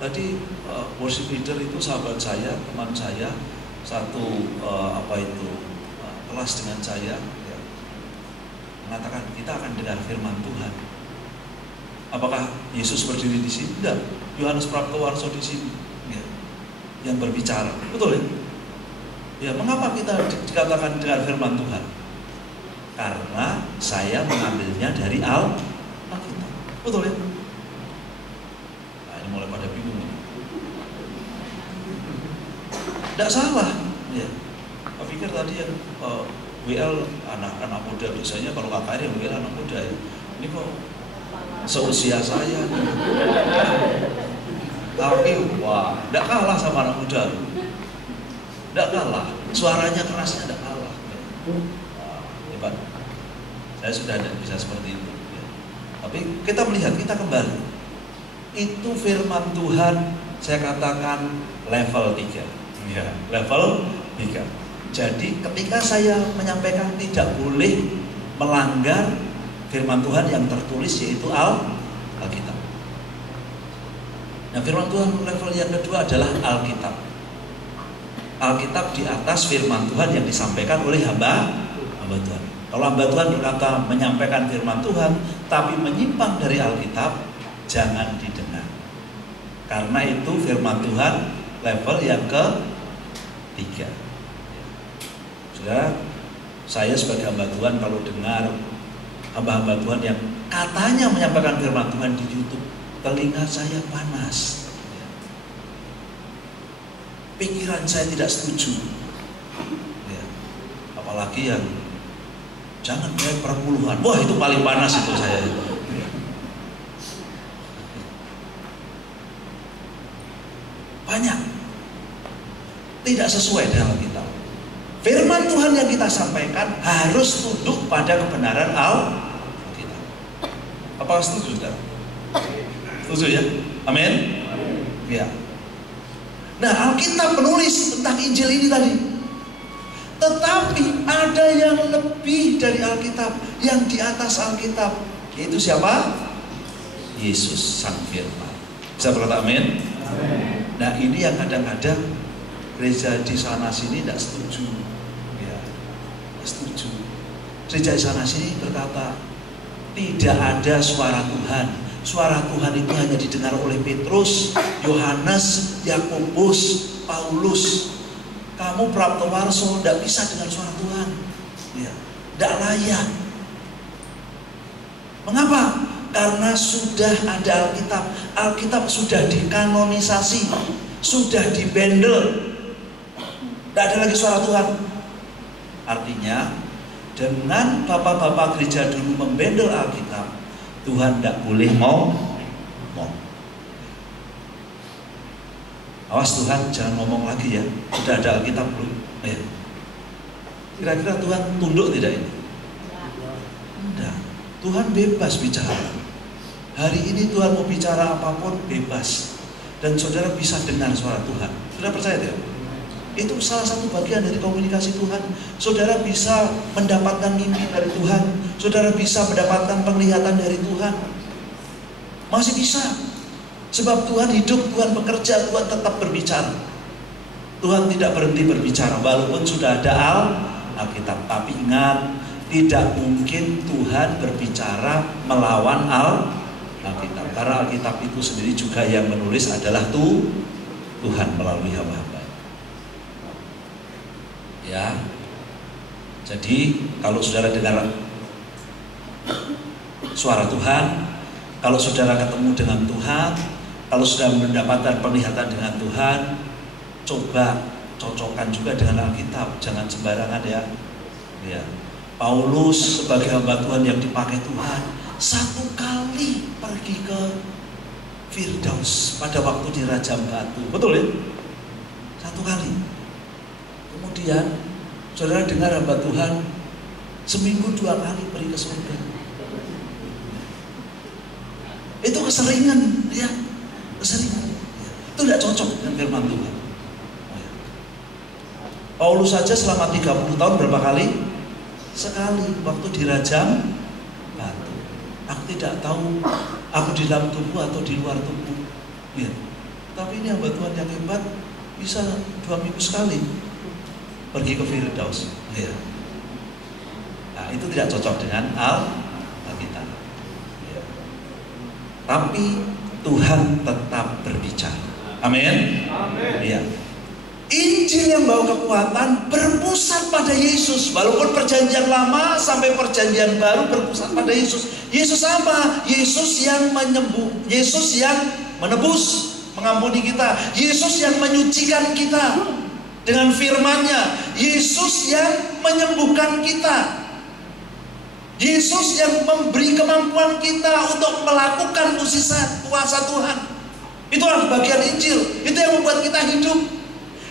Tadi worship leader itu sahabat saya, teman saya, satu kelas dengan saya, ya, mengatakan kita akan dengar firman Tuhan. Apakah Yesus berdiri di sini? Tidak. Yohanes Praptowarso di sini, ya, yang berbicara, betul ya? Ya, mengapa kita dikatakan dengar firman Tuhan? Karena saya mengambilnya dari Alkitab, betul ya? Nah, ini mulai pada bingung ini. Tidak salah, ya. Saya pikir tadi yang WL anak-anak muda, biasanya kalau kakaknya yang WL anak muda ya. Ini kok seusia saya, tapi wah, tidak kalah sama anak muda, tidak kalah, suaranya kerasnya tidak kalah. Hebat. Saya sudah tidak bisa seperti itu. Ya. Tapi kita melihat, kita kembali. Itu firman Tuhan, saya katakan level 3. Ya, level 3. Jadi ketika saya menyampaikan tidak boleh melanggar firman Tuhan yang tertulis, yaitu Alkitab. Nah, firman Tuhan level yang kedua adalah Alkitab. Alkitab di atas firman Tuhan yang disampaikan oleh hamba Tuhan. Kalau hamba Tuhan berkata menyampaikan firman Tuhan tapi menyimpang dari Alkitab, jangan didengar. Karena itu firman Tuhan level yang ke-3. Saudara, saya sebagai hamba Tuhan kalau dengar hamba-hamba Tuhan yang katanya menyampaikan firman Tuhan di YouTube, telinga saya panas. Pikiran saya tidak setuju. Ya. Apalagi yang jangan kayak perpuluhan. Wah, itu paling panas itu saya. Banyak. Tidak sesuai dengan Alkitab. Firman Tuhan yang kita sampaikan harus tunduk pada kebenaran Alkitab. Apakah setuju, saudara? Setuju ya? Amin? Ya. Nah, Alkitab menulis tentang Injil ini tadi. Tetapi ada yang lebih dari Alkitab, yang di atas Alkitab. Yaitu siapa? Yesus Sang Firman. Bisa berkata amin? Nah, ini yang kadang-kadang gereja di sana sini tidak setuju. Ya, tidak setuju. Gereja di sana sini berkata tidak ada suara Tuhan. Suara Tuhan itu hanya didengar oleh Petrus, Yohanes, Yakobus, Paulus. Kamu Praptowarso tidak bisa dengar suara Tuhan. Ya, tidak layak. Mengapa? Karena sudah ada Alkitab. Alkitab sudah dikanonisasi, sudah dibendel. Tidak ada lagi suara Tuhan. Artinya dengan bapak-bapak gereja dulu membendel Alkitab, Tuhan tidak boleh mau. Awas Tuhan, jangan ngomong lagi ya. Sudah ada Alkitab belum? Ya. Kira-kira Tuhan tunduk tidak ini? Enggak. Tuhan bebas bicara. Hari ini Tuhan mau bicara apapun bebas. Dan saudara bisa dengar suara Tuhan. Saudara percaya tidak? Itu salah satu bagian dari komunikasi Tuhan. Saudara bisa mendapatkan mimpi dari Tuhan. Saudara bisa mendapatkan penglihatan dari Tuhan. Masih bisa. Sebab Tuhan hidup, Tuhan bekerja, Tuhan tetap berbicara. Tuhan tidak berhenti berbicara walaupun sudah ada Alkitab. Tapi ingat, tidak mungkin Tuhan berbicara melawan Alkitab. Karena Alkitab itu sendiri juga yang menulis adalah Tuhan melalui hamba-hamba. Ya. Jadi kalau saudara dengar suara Tuhan, kalau saudara ketemu dengan Tuhan, kalau sudah mendapatkan penglihatan dengan Tuhan, coba cocokkan juga dengan Alkitab, jangan sembarangan ya. Ya. Paulus sebagai hamba Tuhan yang dipakai Tuhan, satu kali pergi ke Firdaus pada waktu dirajam batu, betul ya? Satu kali. Kemudian saudara dengar hamba Tuhan seminggu 2 kali pergi ke surga. Itu keseringan, ya, keseringan. Itu tidak cocok dengan firman Tuhan. Paulus saja selama 30 tahun berapa kali? Sekali, waktu dirajam batu. Aku tidak tahu aku di dalam tubuh atau di luar tubuh. Ya. Tapi ini hamba Tuhan yang hebat, bisa 2 minggu sekali pergi ke Firdaus. Ya. Nah, itu tidak cocok dengan Alkitab. Ya. Tapi Tuhan tetap berbicara. Amin. Ya. Injil yang bawa kekuatan berpusat pada Yesus. Walaupun perjanjian lama sampai perjanjian baru berpusat pada Yesus. Yesus apa? Yesus yang menyembuh, Yesus yang menebus, mengampuni kita, Yesus yang menyucikan kita dengan firman-Nya, Yesus yang menyembuhkan kita, Yesus yang memberi kemampuan kita untuk melakukan mukjizat kuasa Tuhan. Itulah bagian Injil. Itu yang membuat kita hidup.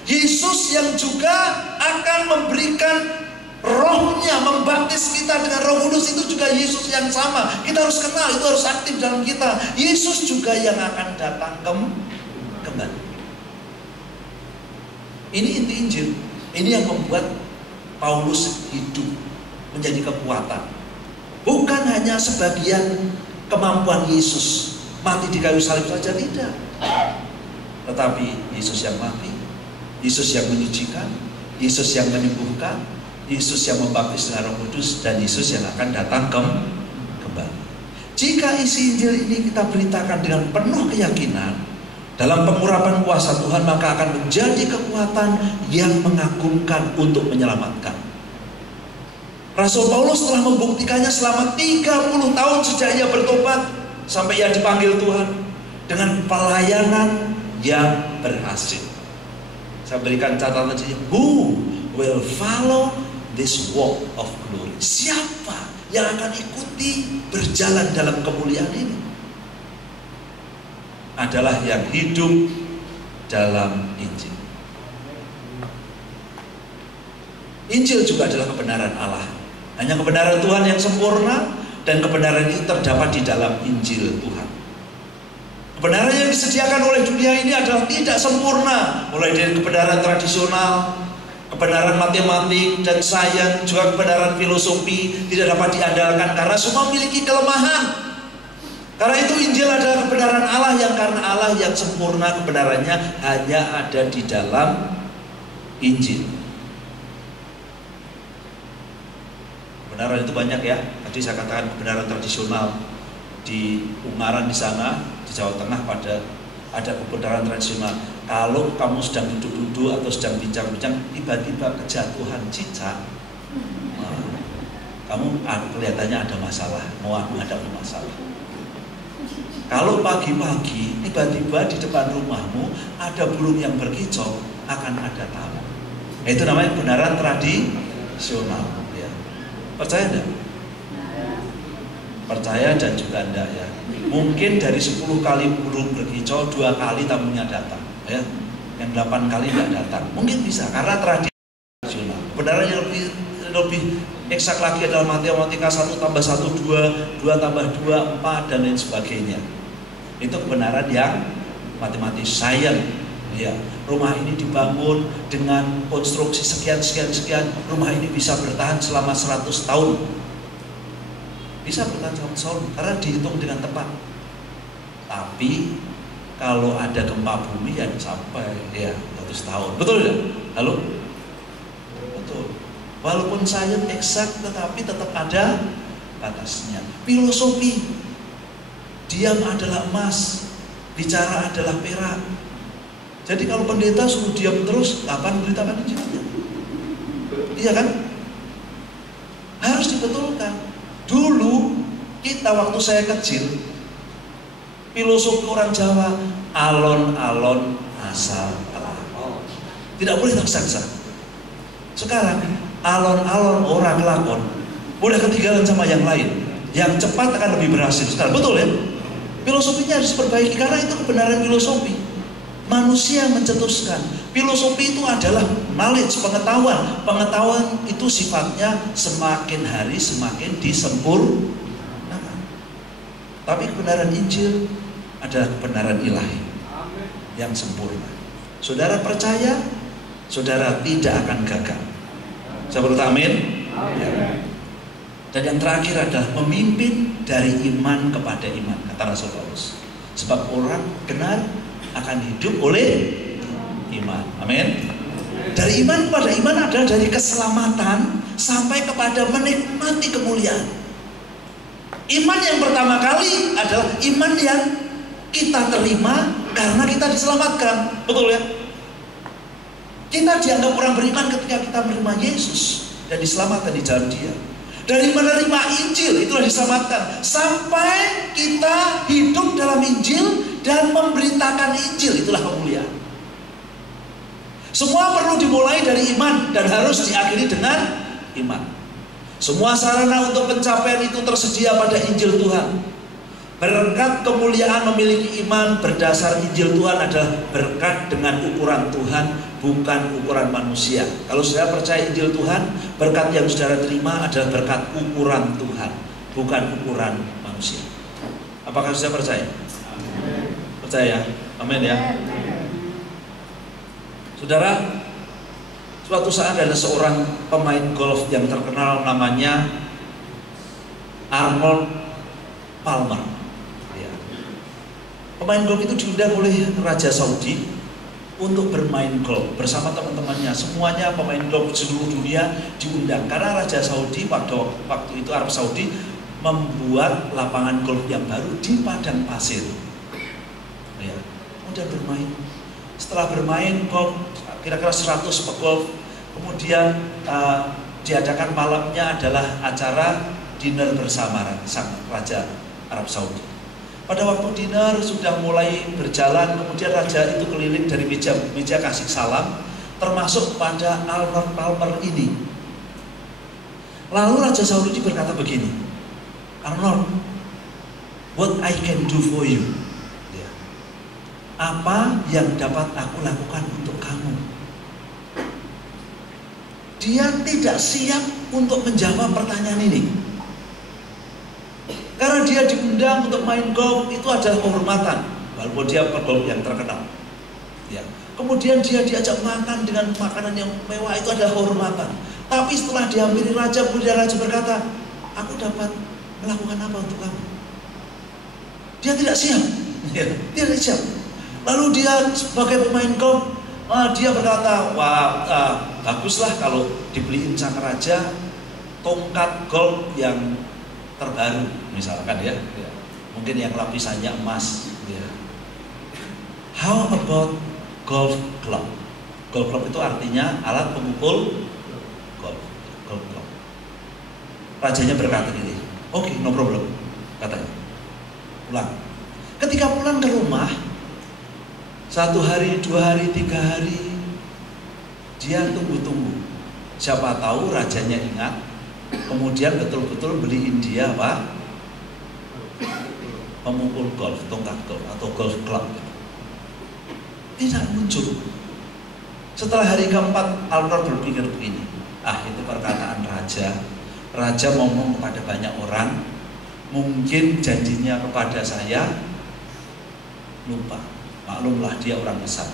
Yesus yang juga akan memberikan Roh-Nya, membaptis kita dengan Roh Kudus, itu juga Yesus yang sama. Kita harus kenal, itu harus aktif dalam kita. Yesus juga yang akan datang kembali. Ini inti Injil. Ini yang membuat Paulus hidup menjadi kekuatan. Bukan hanya sebagian kemampuan Yesus mati di kayu salib saja, tidak. Tetapi Yesus yang mati, Yesus yang menyucikan, Yesus yang menyembuhkan, Yesus yang membaptis dengan Roh Kudus, dan Yesus yang akan datang kembali. Jika isi Injil ini kita beritakan dengan penuh keyakinan dalam pengurapan kuasa Tuhan, maka akan menjadi kekuatan yang mengagumkan untuk menyelamatkan. Rasul Paulus telah membuktikannya selama 30 tahun sejak ia bertobat sampai ia dipanggil Tuhan dengan pelayanan yang berhasil. Saya berikan catatan saja. Who will follow this walk of glory? Siapa yang akan ikuti berjalan dalam kemuliaan ini? Adalah yang hidup dalam Injil. Injil juga adalah kebenaran Allah. Hanya kebenaran Tuhan yang sempurna, dan kebenaran itu terdapat di dalam Injil Tuhan. Kebenaran yang disediakan oleh dunia ini adalah tidak sempurna. Mulai dari kebenaran tradisional, kebenaran matematik dan sains, juga kebenaran filosofi tidak dapat diandalkan karena semua memiliki kelemahan. Karena itu Injil adalah kebenaran Allah, yang karena Allah yang sempurna, kebenarannya hanya ada di dalam Injil. Kebenaran itu banyak ya. Tadi saya katakan kebenaran tradisional di Ungaran di sana, di Jawa Tengah ada kebenaran tradisional. Kalau kamu sedang duduk-duduk atau sedang bincang-bincang, tiba-tiba kejatuhan cicak, kamu kelihatannya ada masalah, mau menghadapi masalah. Kalau pagi-pagi tiba-tiba di depan rumahmu ada burung yang berkicau, akan ada tamu. Itu namanya kebenaran tradisional. Ya. Percaya enggak? Percaya dan juga enggak ya. Mungkin dari 10 kali burung berkicau, 2 kali tamunya datang, ya. Yang 8 kali enggak datang. Mungkin bisa karena tradisional. Kebenaran yang lebih lebih eksak lagi adalah matematika 1 tambah 1 2, 2 tambah 2 4 dan lain sebagainya. Itu kebenaran yang matematis, sains. Ya, rumah ini dibangun dengan konstruksi sekian. Rumah ini bisa bertahan selama 100 tahun. Bisa bertahan selama 100 tahun karena dihitung dengan tepat. Tapi kalau ada gempa bumi ya sampai 100 tahun. Betul ya? Halo? Betul. Walaupun sains eksak tetapi tetap ada batasnya. Filosofi, diam adalah emas, bicara adalah perak. Jadi kalau pendeta suruh diam terus, kapan memberitakan Injilnya? Iya kan? Harus dibetulkan. Dulu kita waktu saya kecil, filosofi orang Jawa, alon-alon asal lakon. Tidak boleh terseksa. Sekarang alon-alon orang lakon boleh ketinggalan sama yang lain. Yang cepat akan lebih berhasil. Sekarang betul ya? Filosofinya harus diperbaiki karena itu kebenaran filosofi. Manusia mencetuskan. Filosofi itu adalah knowledge, pengetahuan. Pengetahuan itu sifatnya semakin hari semakin disempurnakan. Tapi kebenaran Injil adalah kebenaran ilahi yang sempurna. Saudara percaya, saudara tidak akan gagal. Saya berkata amin. Ya. Dan yang terakhir adalah memimpin dari iman kepada iman, kata Rasul Paulus. Sebab orang benar akan hidup oleh iman. Amin. Dari iman kepada iman adalah dari keselamatan sampai kepada menikmati kemuliaan. Iman yang pertama kali adalah iman yang kita terima karena kita diselamatkan. Betul ya? Kita dianggap orang beriman ketika kita menerima Yesus dan diselamatkan di jalan Dia. Dari menerima Injil itulah diselamatkan. Sampai kita hidup dalam Injil dan memberitakan Injil, itulah kemuliaan. Semua perlu dimulai dari iman dan harus diakhiri dengan iman. Semua sarana untuk pencapaian itu tersedia pada Injil Tuhan. Berkat kemuliaan memiliki iman berdasar Injil Tuhan adalah berkat dengan ukuran Tuhan, bukan ukuran manusia. Kalau saudara percaya Injil Tuhan, berkat yang saudara terima adalah berkat ukuran Tuhan, bukan ukuran manusia. Apakah saudara percaya? Percaya? Amin ya. Saudara, suatu saat ada seorang pemain golf yang terkenal namanya Arnold Palmer. Ya. Pemain golf itu diundang oleh Raja Saudi untuk bermain golf bersama teman-temannya. Semuanya pemain golf seluruh dunia diundang karena Raja Saudi waktu itu Arab Saudi membuat lapangan golf yang baru di padang pasir. Ya. Kemudian bermain. Setelah bermain golf kira-kira 100 pegolf, kemudian diadakan malamnya adalah acara dinner bersama sang Raja Arab Saudi. Pada waktu dinner sudah mulai berjalan, kemudian raja itu keliling dari meja kasih salam, termasuk pada Arnold Palmer ini. Lalu Raja Saudi berkata begini, Arnold, what I can do for you? Apa yang dapat aku lakukan untuk kamu? Dia tidak siap untuk menjawab pertanyaan ini. Karena dia diundang untuk main golf, itu adalah kehormatan. Walaupun dia pegolf yang terkenal. Ya. Kemudian dia diajak makan dengan makanan yang mewah, itu adalah kehormatan. Tapi setelah dihampiri raja, kemudian raja berkata, aku dapat melakukan apa untuk kamu? Dia tidak siap. Dia tidak siap. Lalu dia sebagai pemain golf, dia berkata, wah baguslah kalau dibeliin sang raja tongkat golf yang terbaru, misalkan ya. Mungkin yang lapisannya emas. Ya. How about golf club? Golf club itu artinya alat pemukul golf. Golf club. Rajanya berkata gini, oke, no problem, katanya. Pulang. Ketika pulang ke rumah, 1 hari, 2 hari, 3 hari, dia tunggu-tunggu. Siapa tahu rajanya ingat, kemudian betul-betul beliin dia apa? Pemukul golf, tongkat golf atau golf club. Tidak muncul. Setelah hari keempat, Arnold berpikir begini, itu perkataan raja. raja ngomong kepada banyak orang, mungkin janjinya kepada saya lupa. Maklumlah dia orang besar.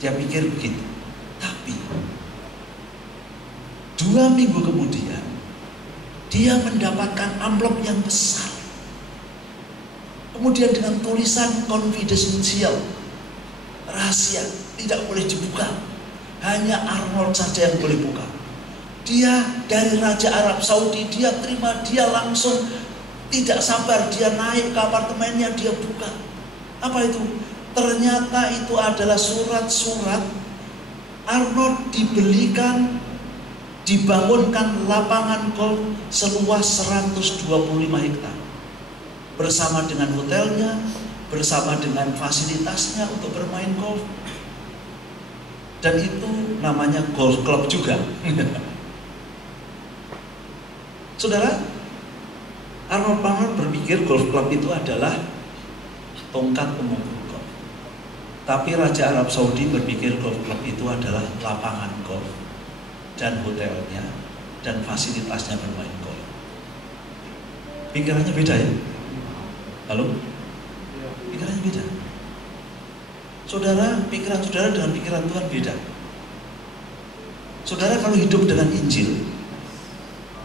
Dia pikir begitu. Tapi 2 minggu kemudian dia mendapatkan amplop yang besar. Kemudian dengan tulisan confidential, rahasia, tidak boleh dibuka. Hanya Arnold saja yang boleh buka. Dia dari Raja Arab Saudi, dia terima, dia langsung tidak sabar, dia naik ke apartemennya, dia buka. Apa itu? Ternyata itu adalah surat-surat Arnold dibangunkan lapangan golf seluas 125 hektar. Bersama dengan hotelnya, bersama dengan fasilitasnya untuk bermain golf. Dan itu namanya golf club juga. Saudara, Arnold Palmer berpikir golf club itu adalah tongkat pengukur golf. Tapi Raja Arab Saudi berpikir golf club itu adalah lapangan golf dan hotelnya dan fasilitasnya bermain golf. Pikirannya beda ya? Halo? Pikirannya beda. Saudara, pikiran saudara dengan pikiran Tuhan beda. Saudara kalau hidup dengan Injil,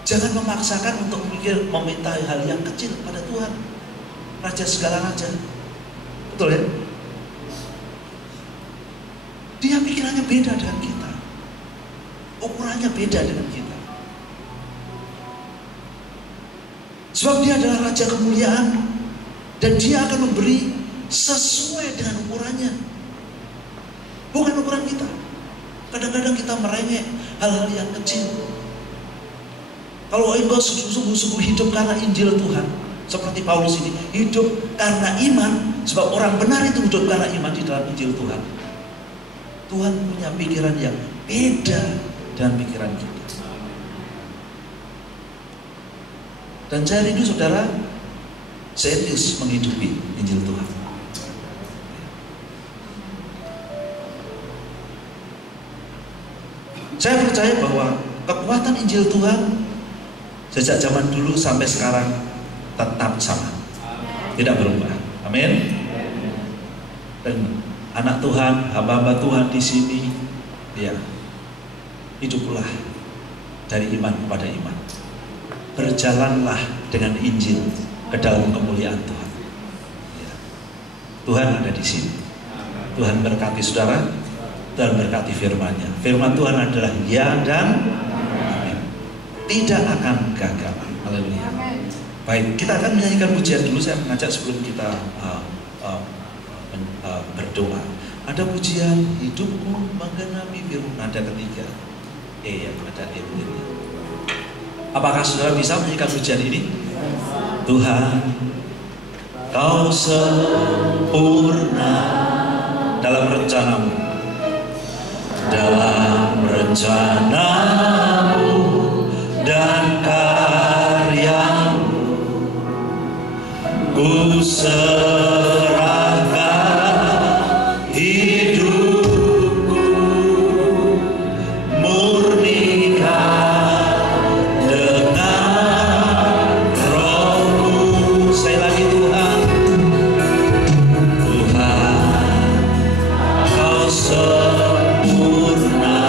jangan memaksakan untuk meminta hal yang kecil pada Tuhan, Raja segala raja. Betul ya? Dia pikirannya beda dengan kita, ukurannya beda dengan kita. Sebab dia adalah Raja kemuliaan, dan dia akan memberi sesuai dengan ukurannya, bukan ukuran kita. Kadang-kadang kita merengek hal-hal yang kecil. Kalau engkau sungguh-sungguh hidup karena Injil Tuhan, seperti Paulus ini, hidup karena iman, sebab orang benar itu hidup karena iman di dalam Injil Tuhan. Tuhan punya pikiran yang beda dengan pikiran kita. Dan saya rindu saudara serius menghidupi Injil Tuhan. Saya percaya bahwa kekuatan Injil Tuhan sejak zaman dulu sampai sekarang tetap sama, tidak berubah. Amin. Dan anak Tuhan, hamba-hamba Tuhan di sini, ya, hiduplah dari iman kepada iman. Berjalanlah dengan Injil ke dalam kemuliaan Tuhan. Ya. Tuhan ada di sini. Tuhan berkati saudara. Tuhan berkati firman-Nya. Firman Tuhan adalah ya dan amin. Tidak akan gagal. Haleluya. Baik, kita akan menyanyikan pujian dulu. Saya mengajak sebelum kita berdoa. Ada pujian hidupku menggenapi firman, nada ketiga. Ya, ada ini. Apakah saudara bisa menyanyikan pujian ini? Tuhan, Kau sempurna dalam rencanamu. Dalam rencanamu dan karyamu, ku serahkan hidupku, murnikan dengan Roh-Mu. Sekali lagi Tuhan, Tuhan, Kau sempurna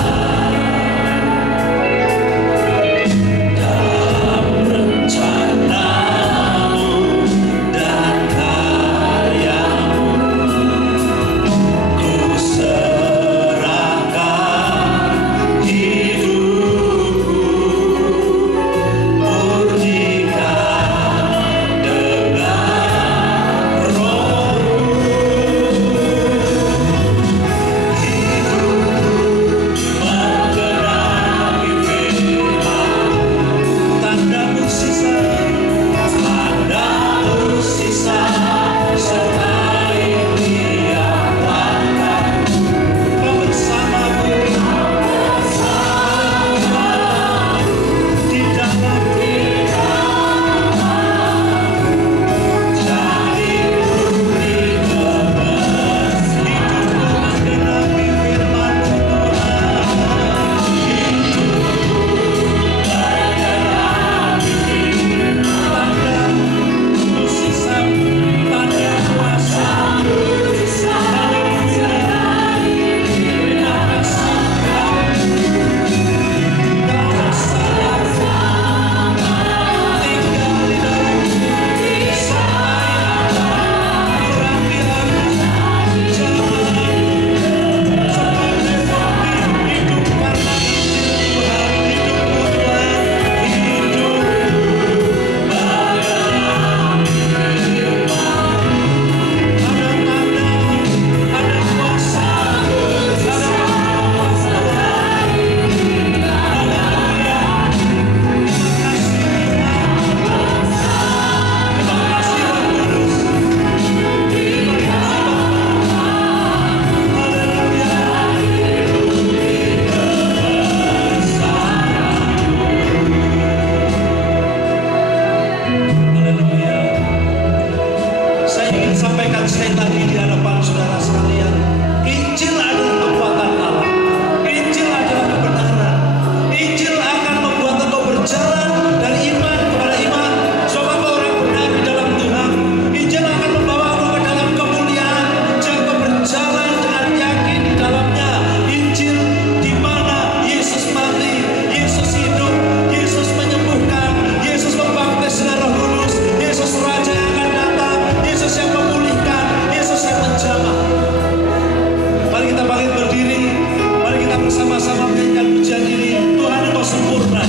bersama-sama menyanyikan pujian ini. Tuhan Engkau sempurna.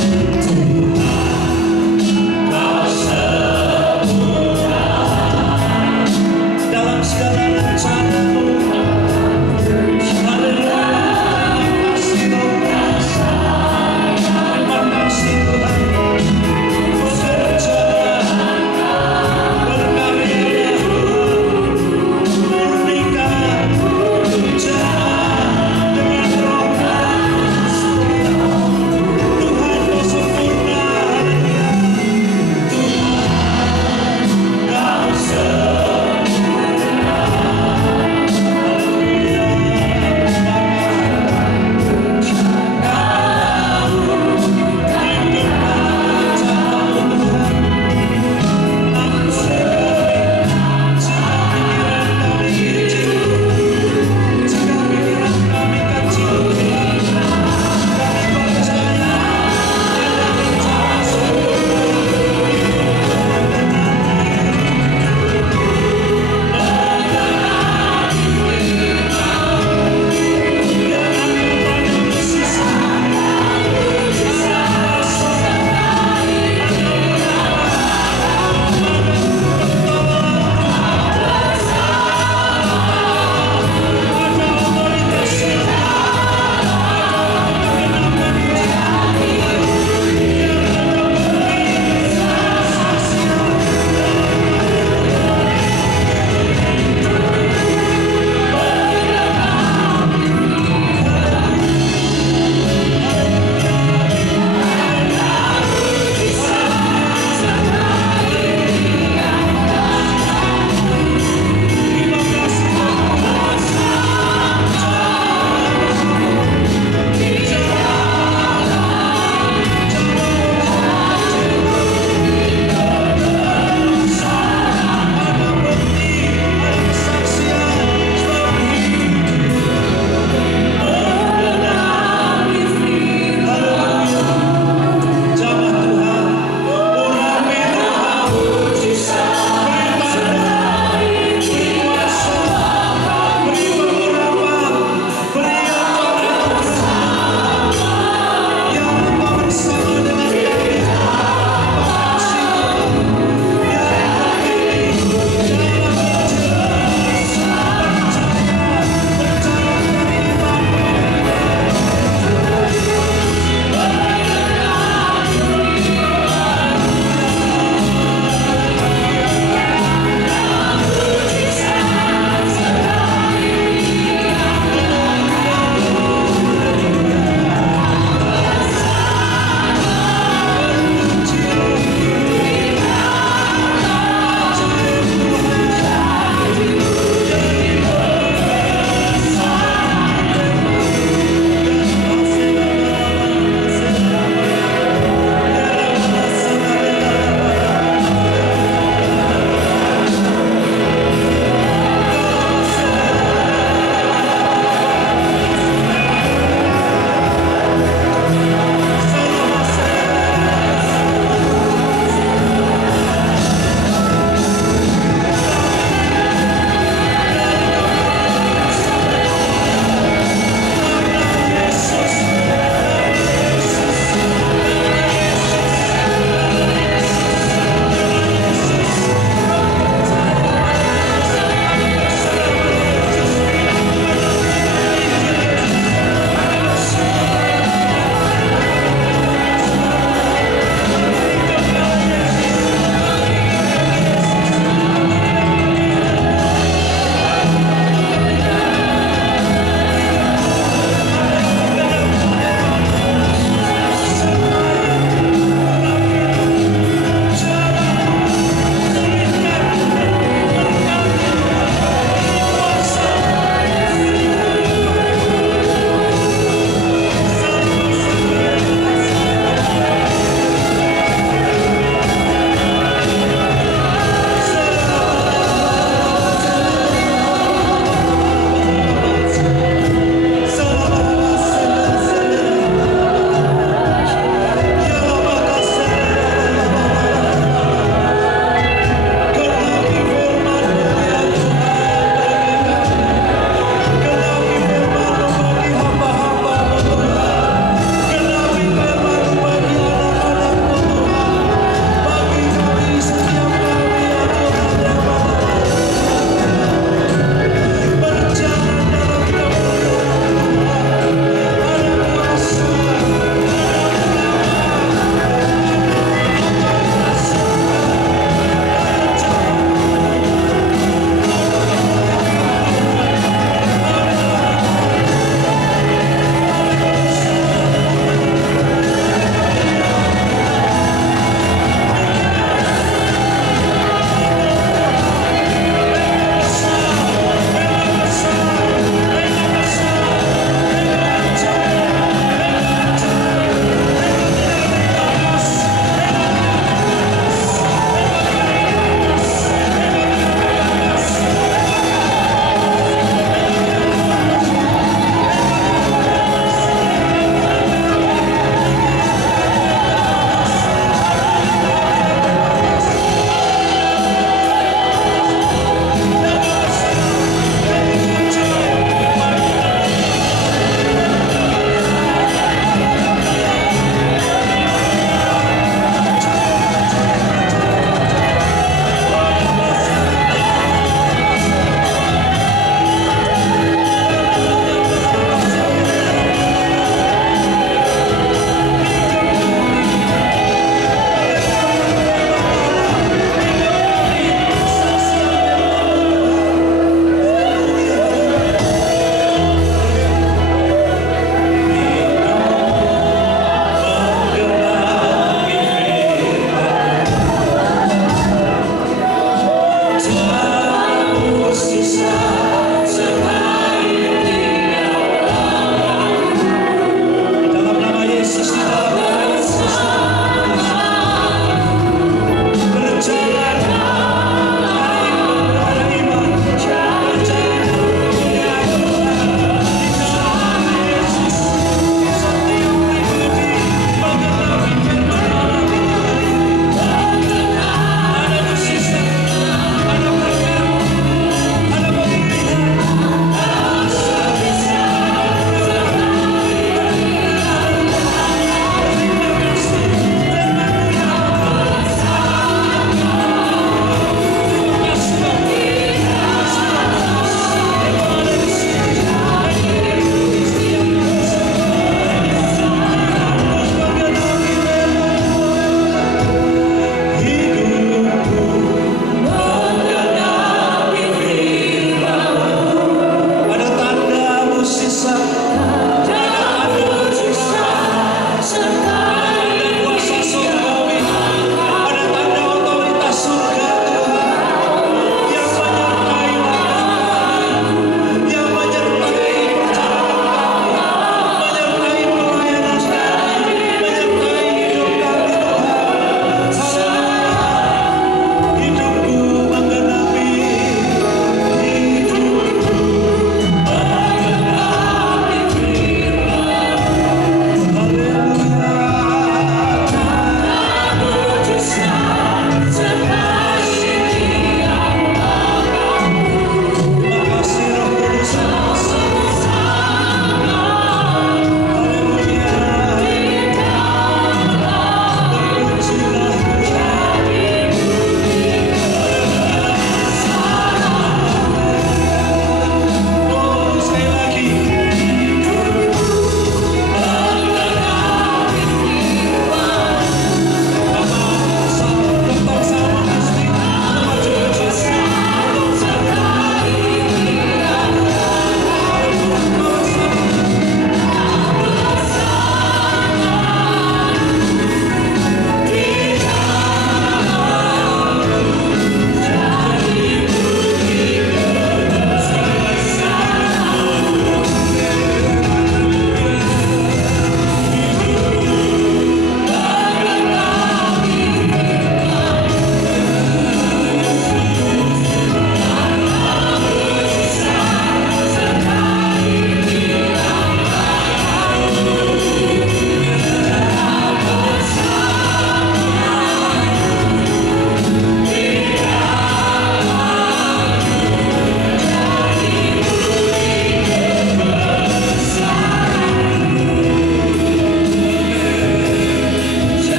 Kau sempurna dalam segala rencanamu. Haleluya. Terima kasih Tuhan. Bekerja, berkarya, murnikan jemaat dengan roh.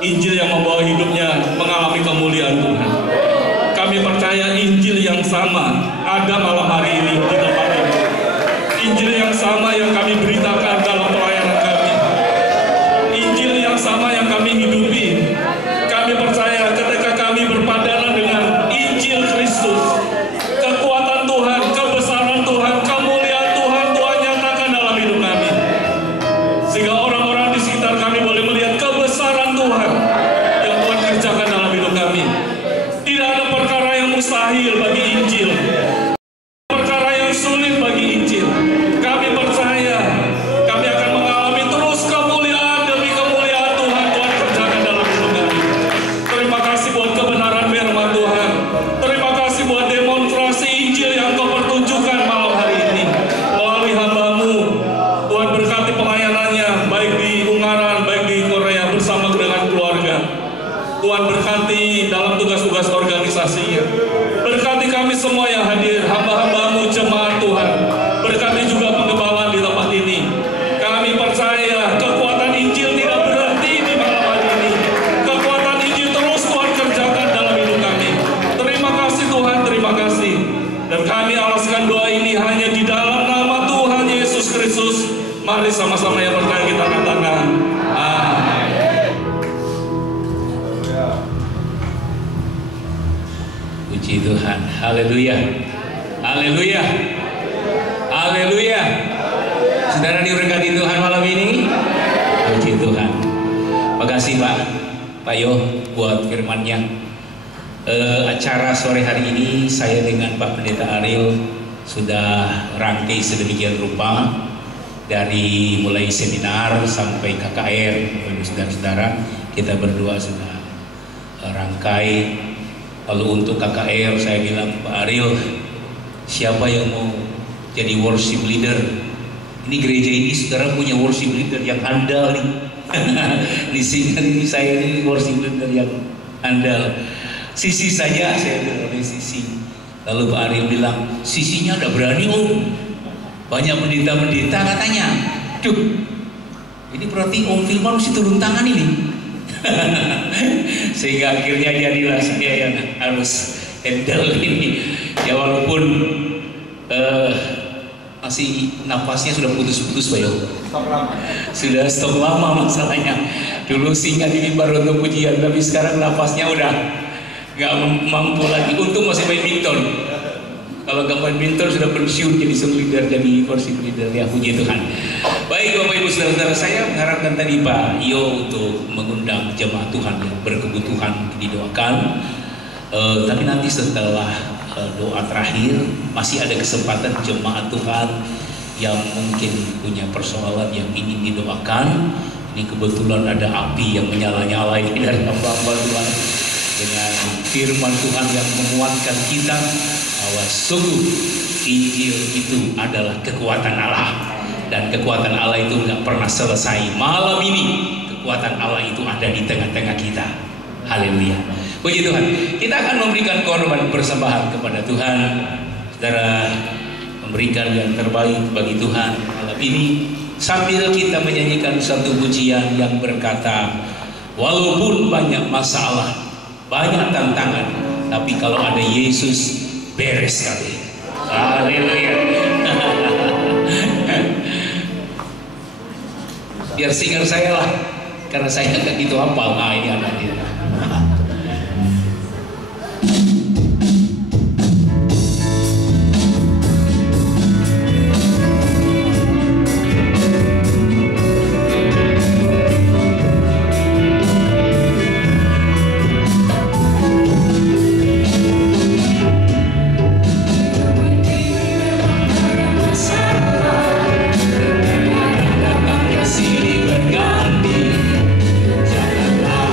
Injil yang membawa hidupnya mengalami kemuliaan Tuhan. Kami percaya Injil yang sama ada malam hari ini di tempat ini. Injil yang sama yang kami beritakan dalam pelayanan kami. Injil yang sama yang kami hidupi. Kami percaya ketika kami berpadanan dengan Injil Kristus, kekuatan Tuhan, kebesaran Tuhan, kemuliaan Tuhan, Tuhan nyatakan dalam hidup kami. Sehingga orang-orang di sekitar kami boleh melihat kebesaran Tuhan yang Tuhan kerjakan dalam hidup kami. Tidak ada perkara yang mustahil bagi Injil, perkara yang sulit bagi Injil. Kami percaya kami akan mengalami terus kemuliaan demi kemuliaan Tuhan kerjakan dalam hidup kami. Terima kasih buat kebenaran firman Tuhan. Terima kasih buat demonstrasi Injil yang Kau pertunjukkan malam hari ini melalui hamba-Mu. Tuhan berkati pelayanannya baik di Ungaran, baik di Korea bersama dengan keluarga. Tuhan berkati dalam tugas-tugas organisasinya. Berkati kami semua yang hadir, hamba-hamba-Mu, jemaat Tuhan. Berkati juga pengembalaan di tempat ini. Kami percaya kekuatan Injil tidak berhenti di malam hari ini. Kekuatan Injil terus Tuhan kerjakan dalam hidup kami. Terima kasih Tuhan, terima kasih. Dan kami alaskan doa ini hanya di dalam nama Tuhan Yesus Kristus. Mari sama-sama yang percaya kita katakan amin. Puji Tuhan, haleluya, haleluya, haleluya. Saudara diberkati Tuhan malam ini. Puji Tuhan. Makasih Pak Yo buat firman-Nya. Acara sore hari ini saya dengan Pak Pendeta Ariel sudah rangkai sedemikian rupa, dari mulai seminar sampai KKR. Saudara-saudara, kita berdua sudah rangkai. Lalu untuk KKR saya bilang, Pak Ariel, siapa yang mau jadi worship leader? Ini gereja ini saudara punya worship leader yang andal nih. Di sini ini saya ini worship leader yang andal. Sisi saja saya bilang oleh Sisi. Lalu Pak Ariel bilang, Sisinya udah berani Om. Banyak pendeta-pendeta katanya. Duh, ini berarti Om Firman mesti turun tangan ini. Sehingga akhirnya jadilah saya yang harus handle ini. Ya walaupun masih napasnya sudah putus-putus Pak Yo. Sudah stop lama masalahnya. Dulu singa di mimbar untuk pujian, tapi sekarang napasnya udah nggak mampu lagi. Untung masih main badminton. Kalau nggak main badminton sudah pensiun jadi song leader, jadi worship leader. Ya puji Tuhan. Baik Bapak Ibu Saudara-saudara, saya mengharapkan tadi Pak Yo untuk mengundang jemaat Tuhan yang berkebutuhan didoakan. Tapi nanti setelah doa terakhir masih ada kesempatan jemaat Tuhan yang mungkin punya persoalan yang ingin didoakan. Ini kebetulan ada api yang menyala-nyala ini dari hamba-hamba Tuhan dengan firman Tuhan yang menguatkan kita bahwa sungguh Injil itu adalah kekuatan Allah. Dan kekuatan Allah itu nggak pernah selesai. Malam ini kekuatan Allah itu ada di tengah-tengah kita. Haleluya. Puji Tuhan. Kita akan memberikan korban persembahan kepada Tuhan. Saudara, memberikan yang terbaik bagi Tuhan malam ini, sambil kita menyanyikan satu pujian yang berkata, walaupun banyak masalah, banyak tantangan, tapi kalau ada Yesus, beres kali. Haleluya. Biar singer saya lah, karena saya nggak gitu hafal. Nah ini ada dia. Silih berganti, janganlah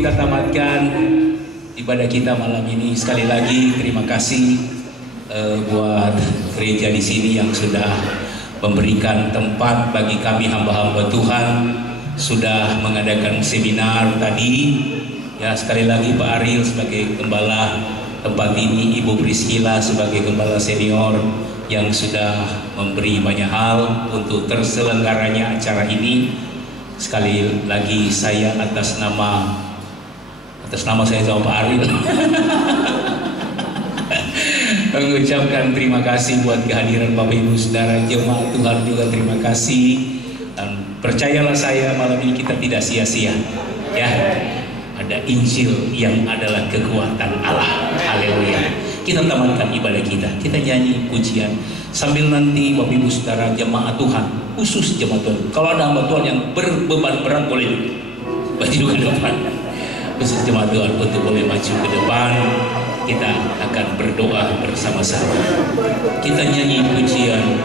kita tamatkan ibadah kita malam ini, sekali lagi terima kasih buat gereja di sini yang sudah memberikan tempat bagi kami hamba-hamba Tuhan, sudah mengadakan seminar tadi. Ya, sekali lagi Pak Ariel sebagai gembala tempat ini, Ibu Priscilla sebagai gembala senior yang sudah memberi banyak hal untuk terselenggaranya acara ini. Sekali lagi saya atas nama saya sama Pak Ariel mengucapkan terima kasih buat kehadiran Bapak Ibu Saudara jemaat Tuhan, juga terima kasih. Dan percayalah saya, malam ini kita tidak sia-sia ya. Ada Injil yang adalah kekuatan Allah. Haleluya. Kita tamatkan ibadah kita nyanyi pujian sambil nanti Bapak Ibu Saudara jemaat Tuhan, khusus jemaat Tuhan, kalau ada hamba Tuhan yang berbeban berat boleh maju ke depan. Khusus jemaat Tuhan untuk boleh maju ke depan. Kita akan berdoa bersama-sama. Kita nyanyi pujian,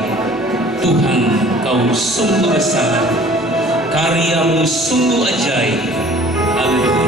Tuhan Kau sungguh besar, karyamu sungguh ajaib. Haleluya.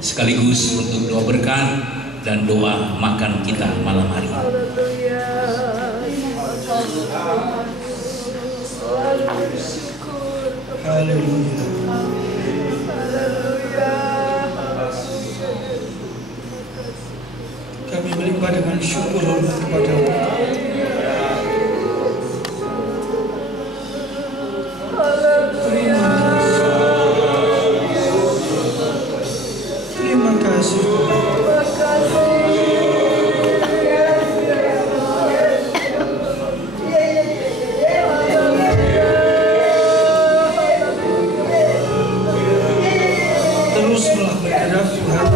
sekaligus untuk doa berkat dan doa makan kita malam hari. Haleluya. Kami melimpah dengan syukur hormat kepada-Mu. Terima kasih. Teruslah bergerak Tuhan,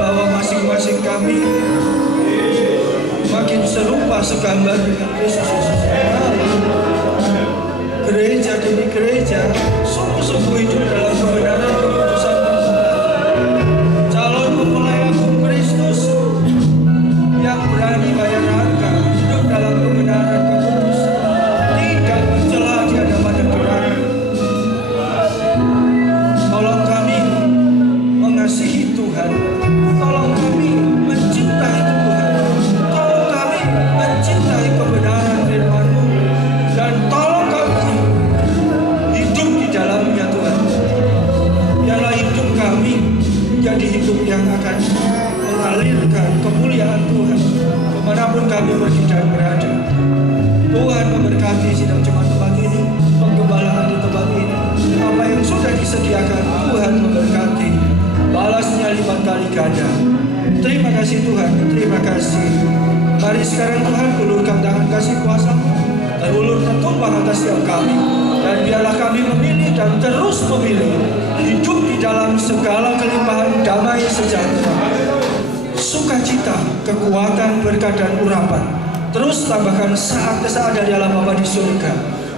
bahwa masing-masing kami makin serupa segambar dengan Kristus Yesus. Gereja demi gereja sungguh-sungguh hidup dalam kebenaran keputusan calon mempelai agung Kristus yang berani bayar harga, hidup dalam kebenaran kekudusan, tidak mencela di hadapan Tuhan. Tolong kami mengasihi Tuhan, tolong kami mencintai Tuhan, tolong kami mencintai kebenaran firman-Mu, dan tolong kami hidup di dalamnya Tuhan. Biarlah hidup kami menjadi hidup yang akan mengalirkan kemuliaan Tuhan kemanapun kami pergi dan berada. Tuhan memberkati sidang jemaat tempat ini, penggembalaan di tempat ini. Apa yang sudah disediakan Tuhan memberkati, balasnya lipat kali ganda. Terima kasih Tuhan, terima kasih. Mari sekarang Tuhan ulurkan tangan kasih kuasa-Mu dan ulurkan tumpah atas setiap kami, dan biarlah kami memilih dan terus memilih hidup di dalam segala kelimpahan damai sejahtera, sukacita, kekuatan, berkat dan urapan. Terus tambahkan saat ke saat dari alam Bapa di surga,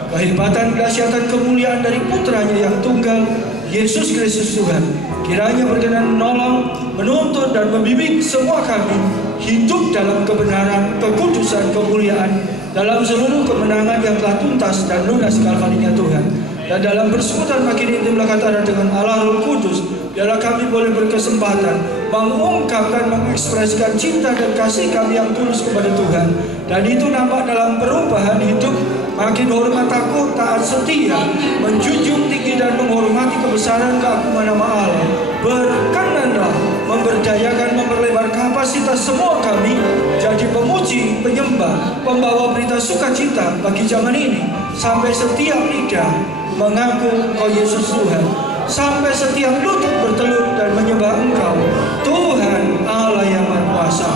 kehebatan, kedahsyatan, kemuliaan dari putranya yang tunggal, Yesus Kristus Tuhan. Kiranya berkenan menolong, menuntun dan membimbing semua kami hidup dalam kebenaran, kekudusan, kemuliaan, dalam seluruh kemenangan yang telah tuntas dan lunas sekali-kalinya Tuhan. Dan dalam persekutuan makin intim antara dengan Allah Roh Kudus, biarlah kami boleh berkesempatan mengungkapkan, mengekspresikan cinta dan kasih kami yang tulus kepada Tuhan. Dan itu nampak dalam perubahan hidup, makin hormat takut, taat setia, menjunjung tinggi dan menghormati kebesaran keagungan nama Allah. Berkenanlah memberdayakan, memperlebar kapasitas semua kami jadi pemuji, penyembah, pembawa berita sukacita bagi zaman ini, sampai setiap lidah mengaku Kau Yesus Tuhan, sampai setiap lutut bertelut dan menyembah Engkau Tuhan Allah yang Maha Kuasa.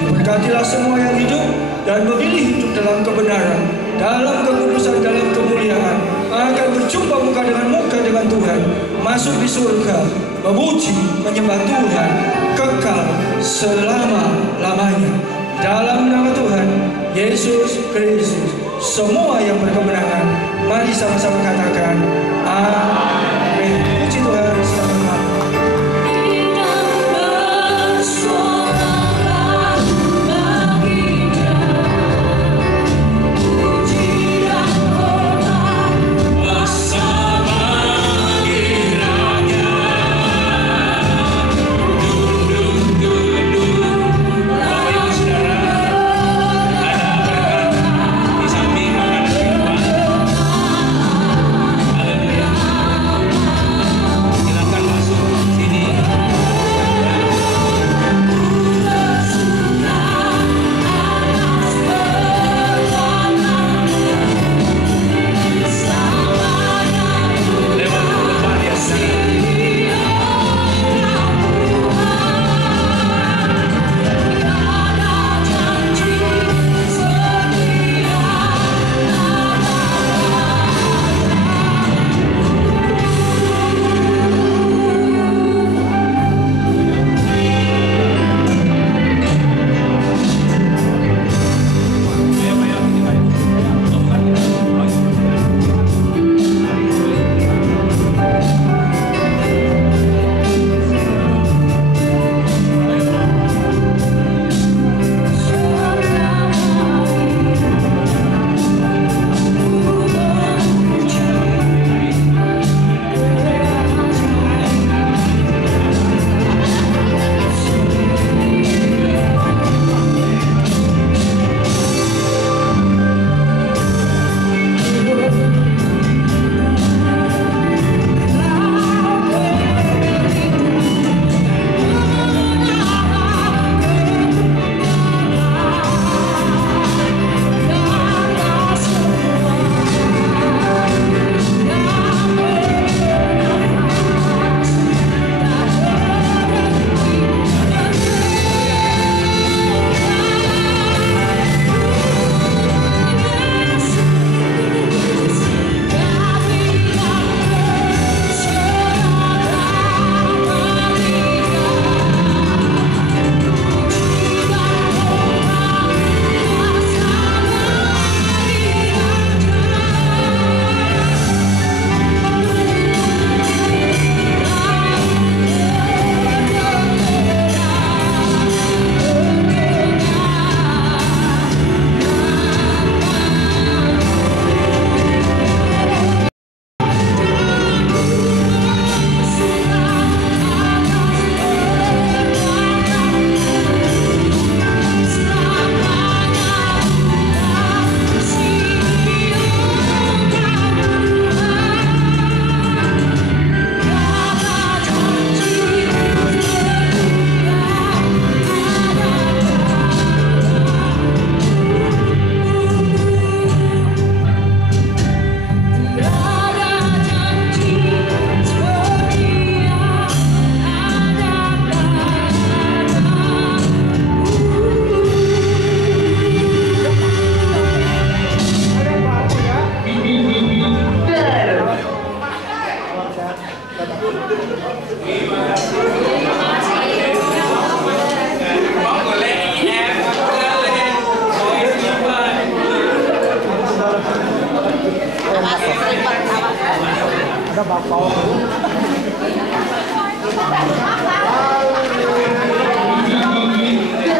Diberkatilah semua yang hidup dan memilih hidup dalam kebenaran, dalam kekudusan, dalam kemuliaan, akan berjumpa muka dengan Tuhan, masuk di surga, memuji, menyembah Tuhan kekal selama-lamanya. Dalam nama Tuhan Yesus Kristus, semua yang berkemenangan, mari sama-sama katakan amin. Puji Tuhan, selamat. Ada bapak.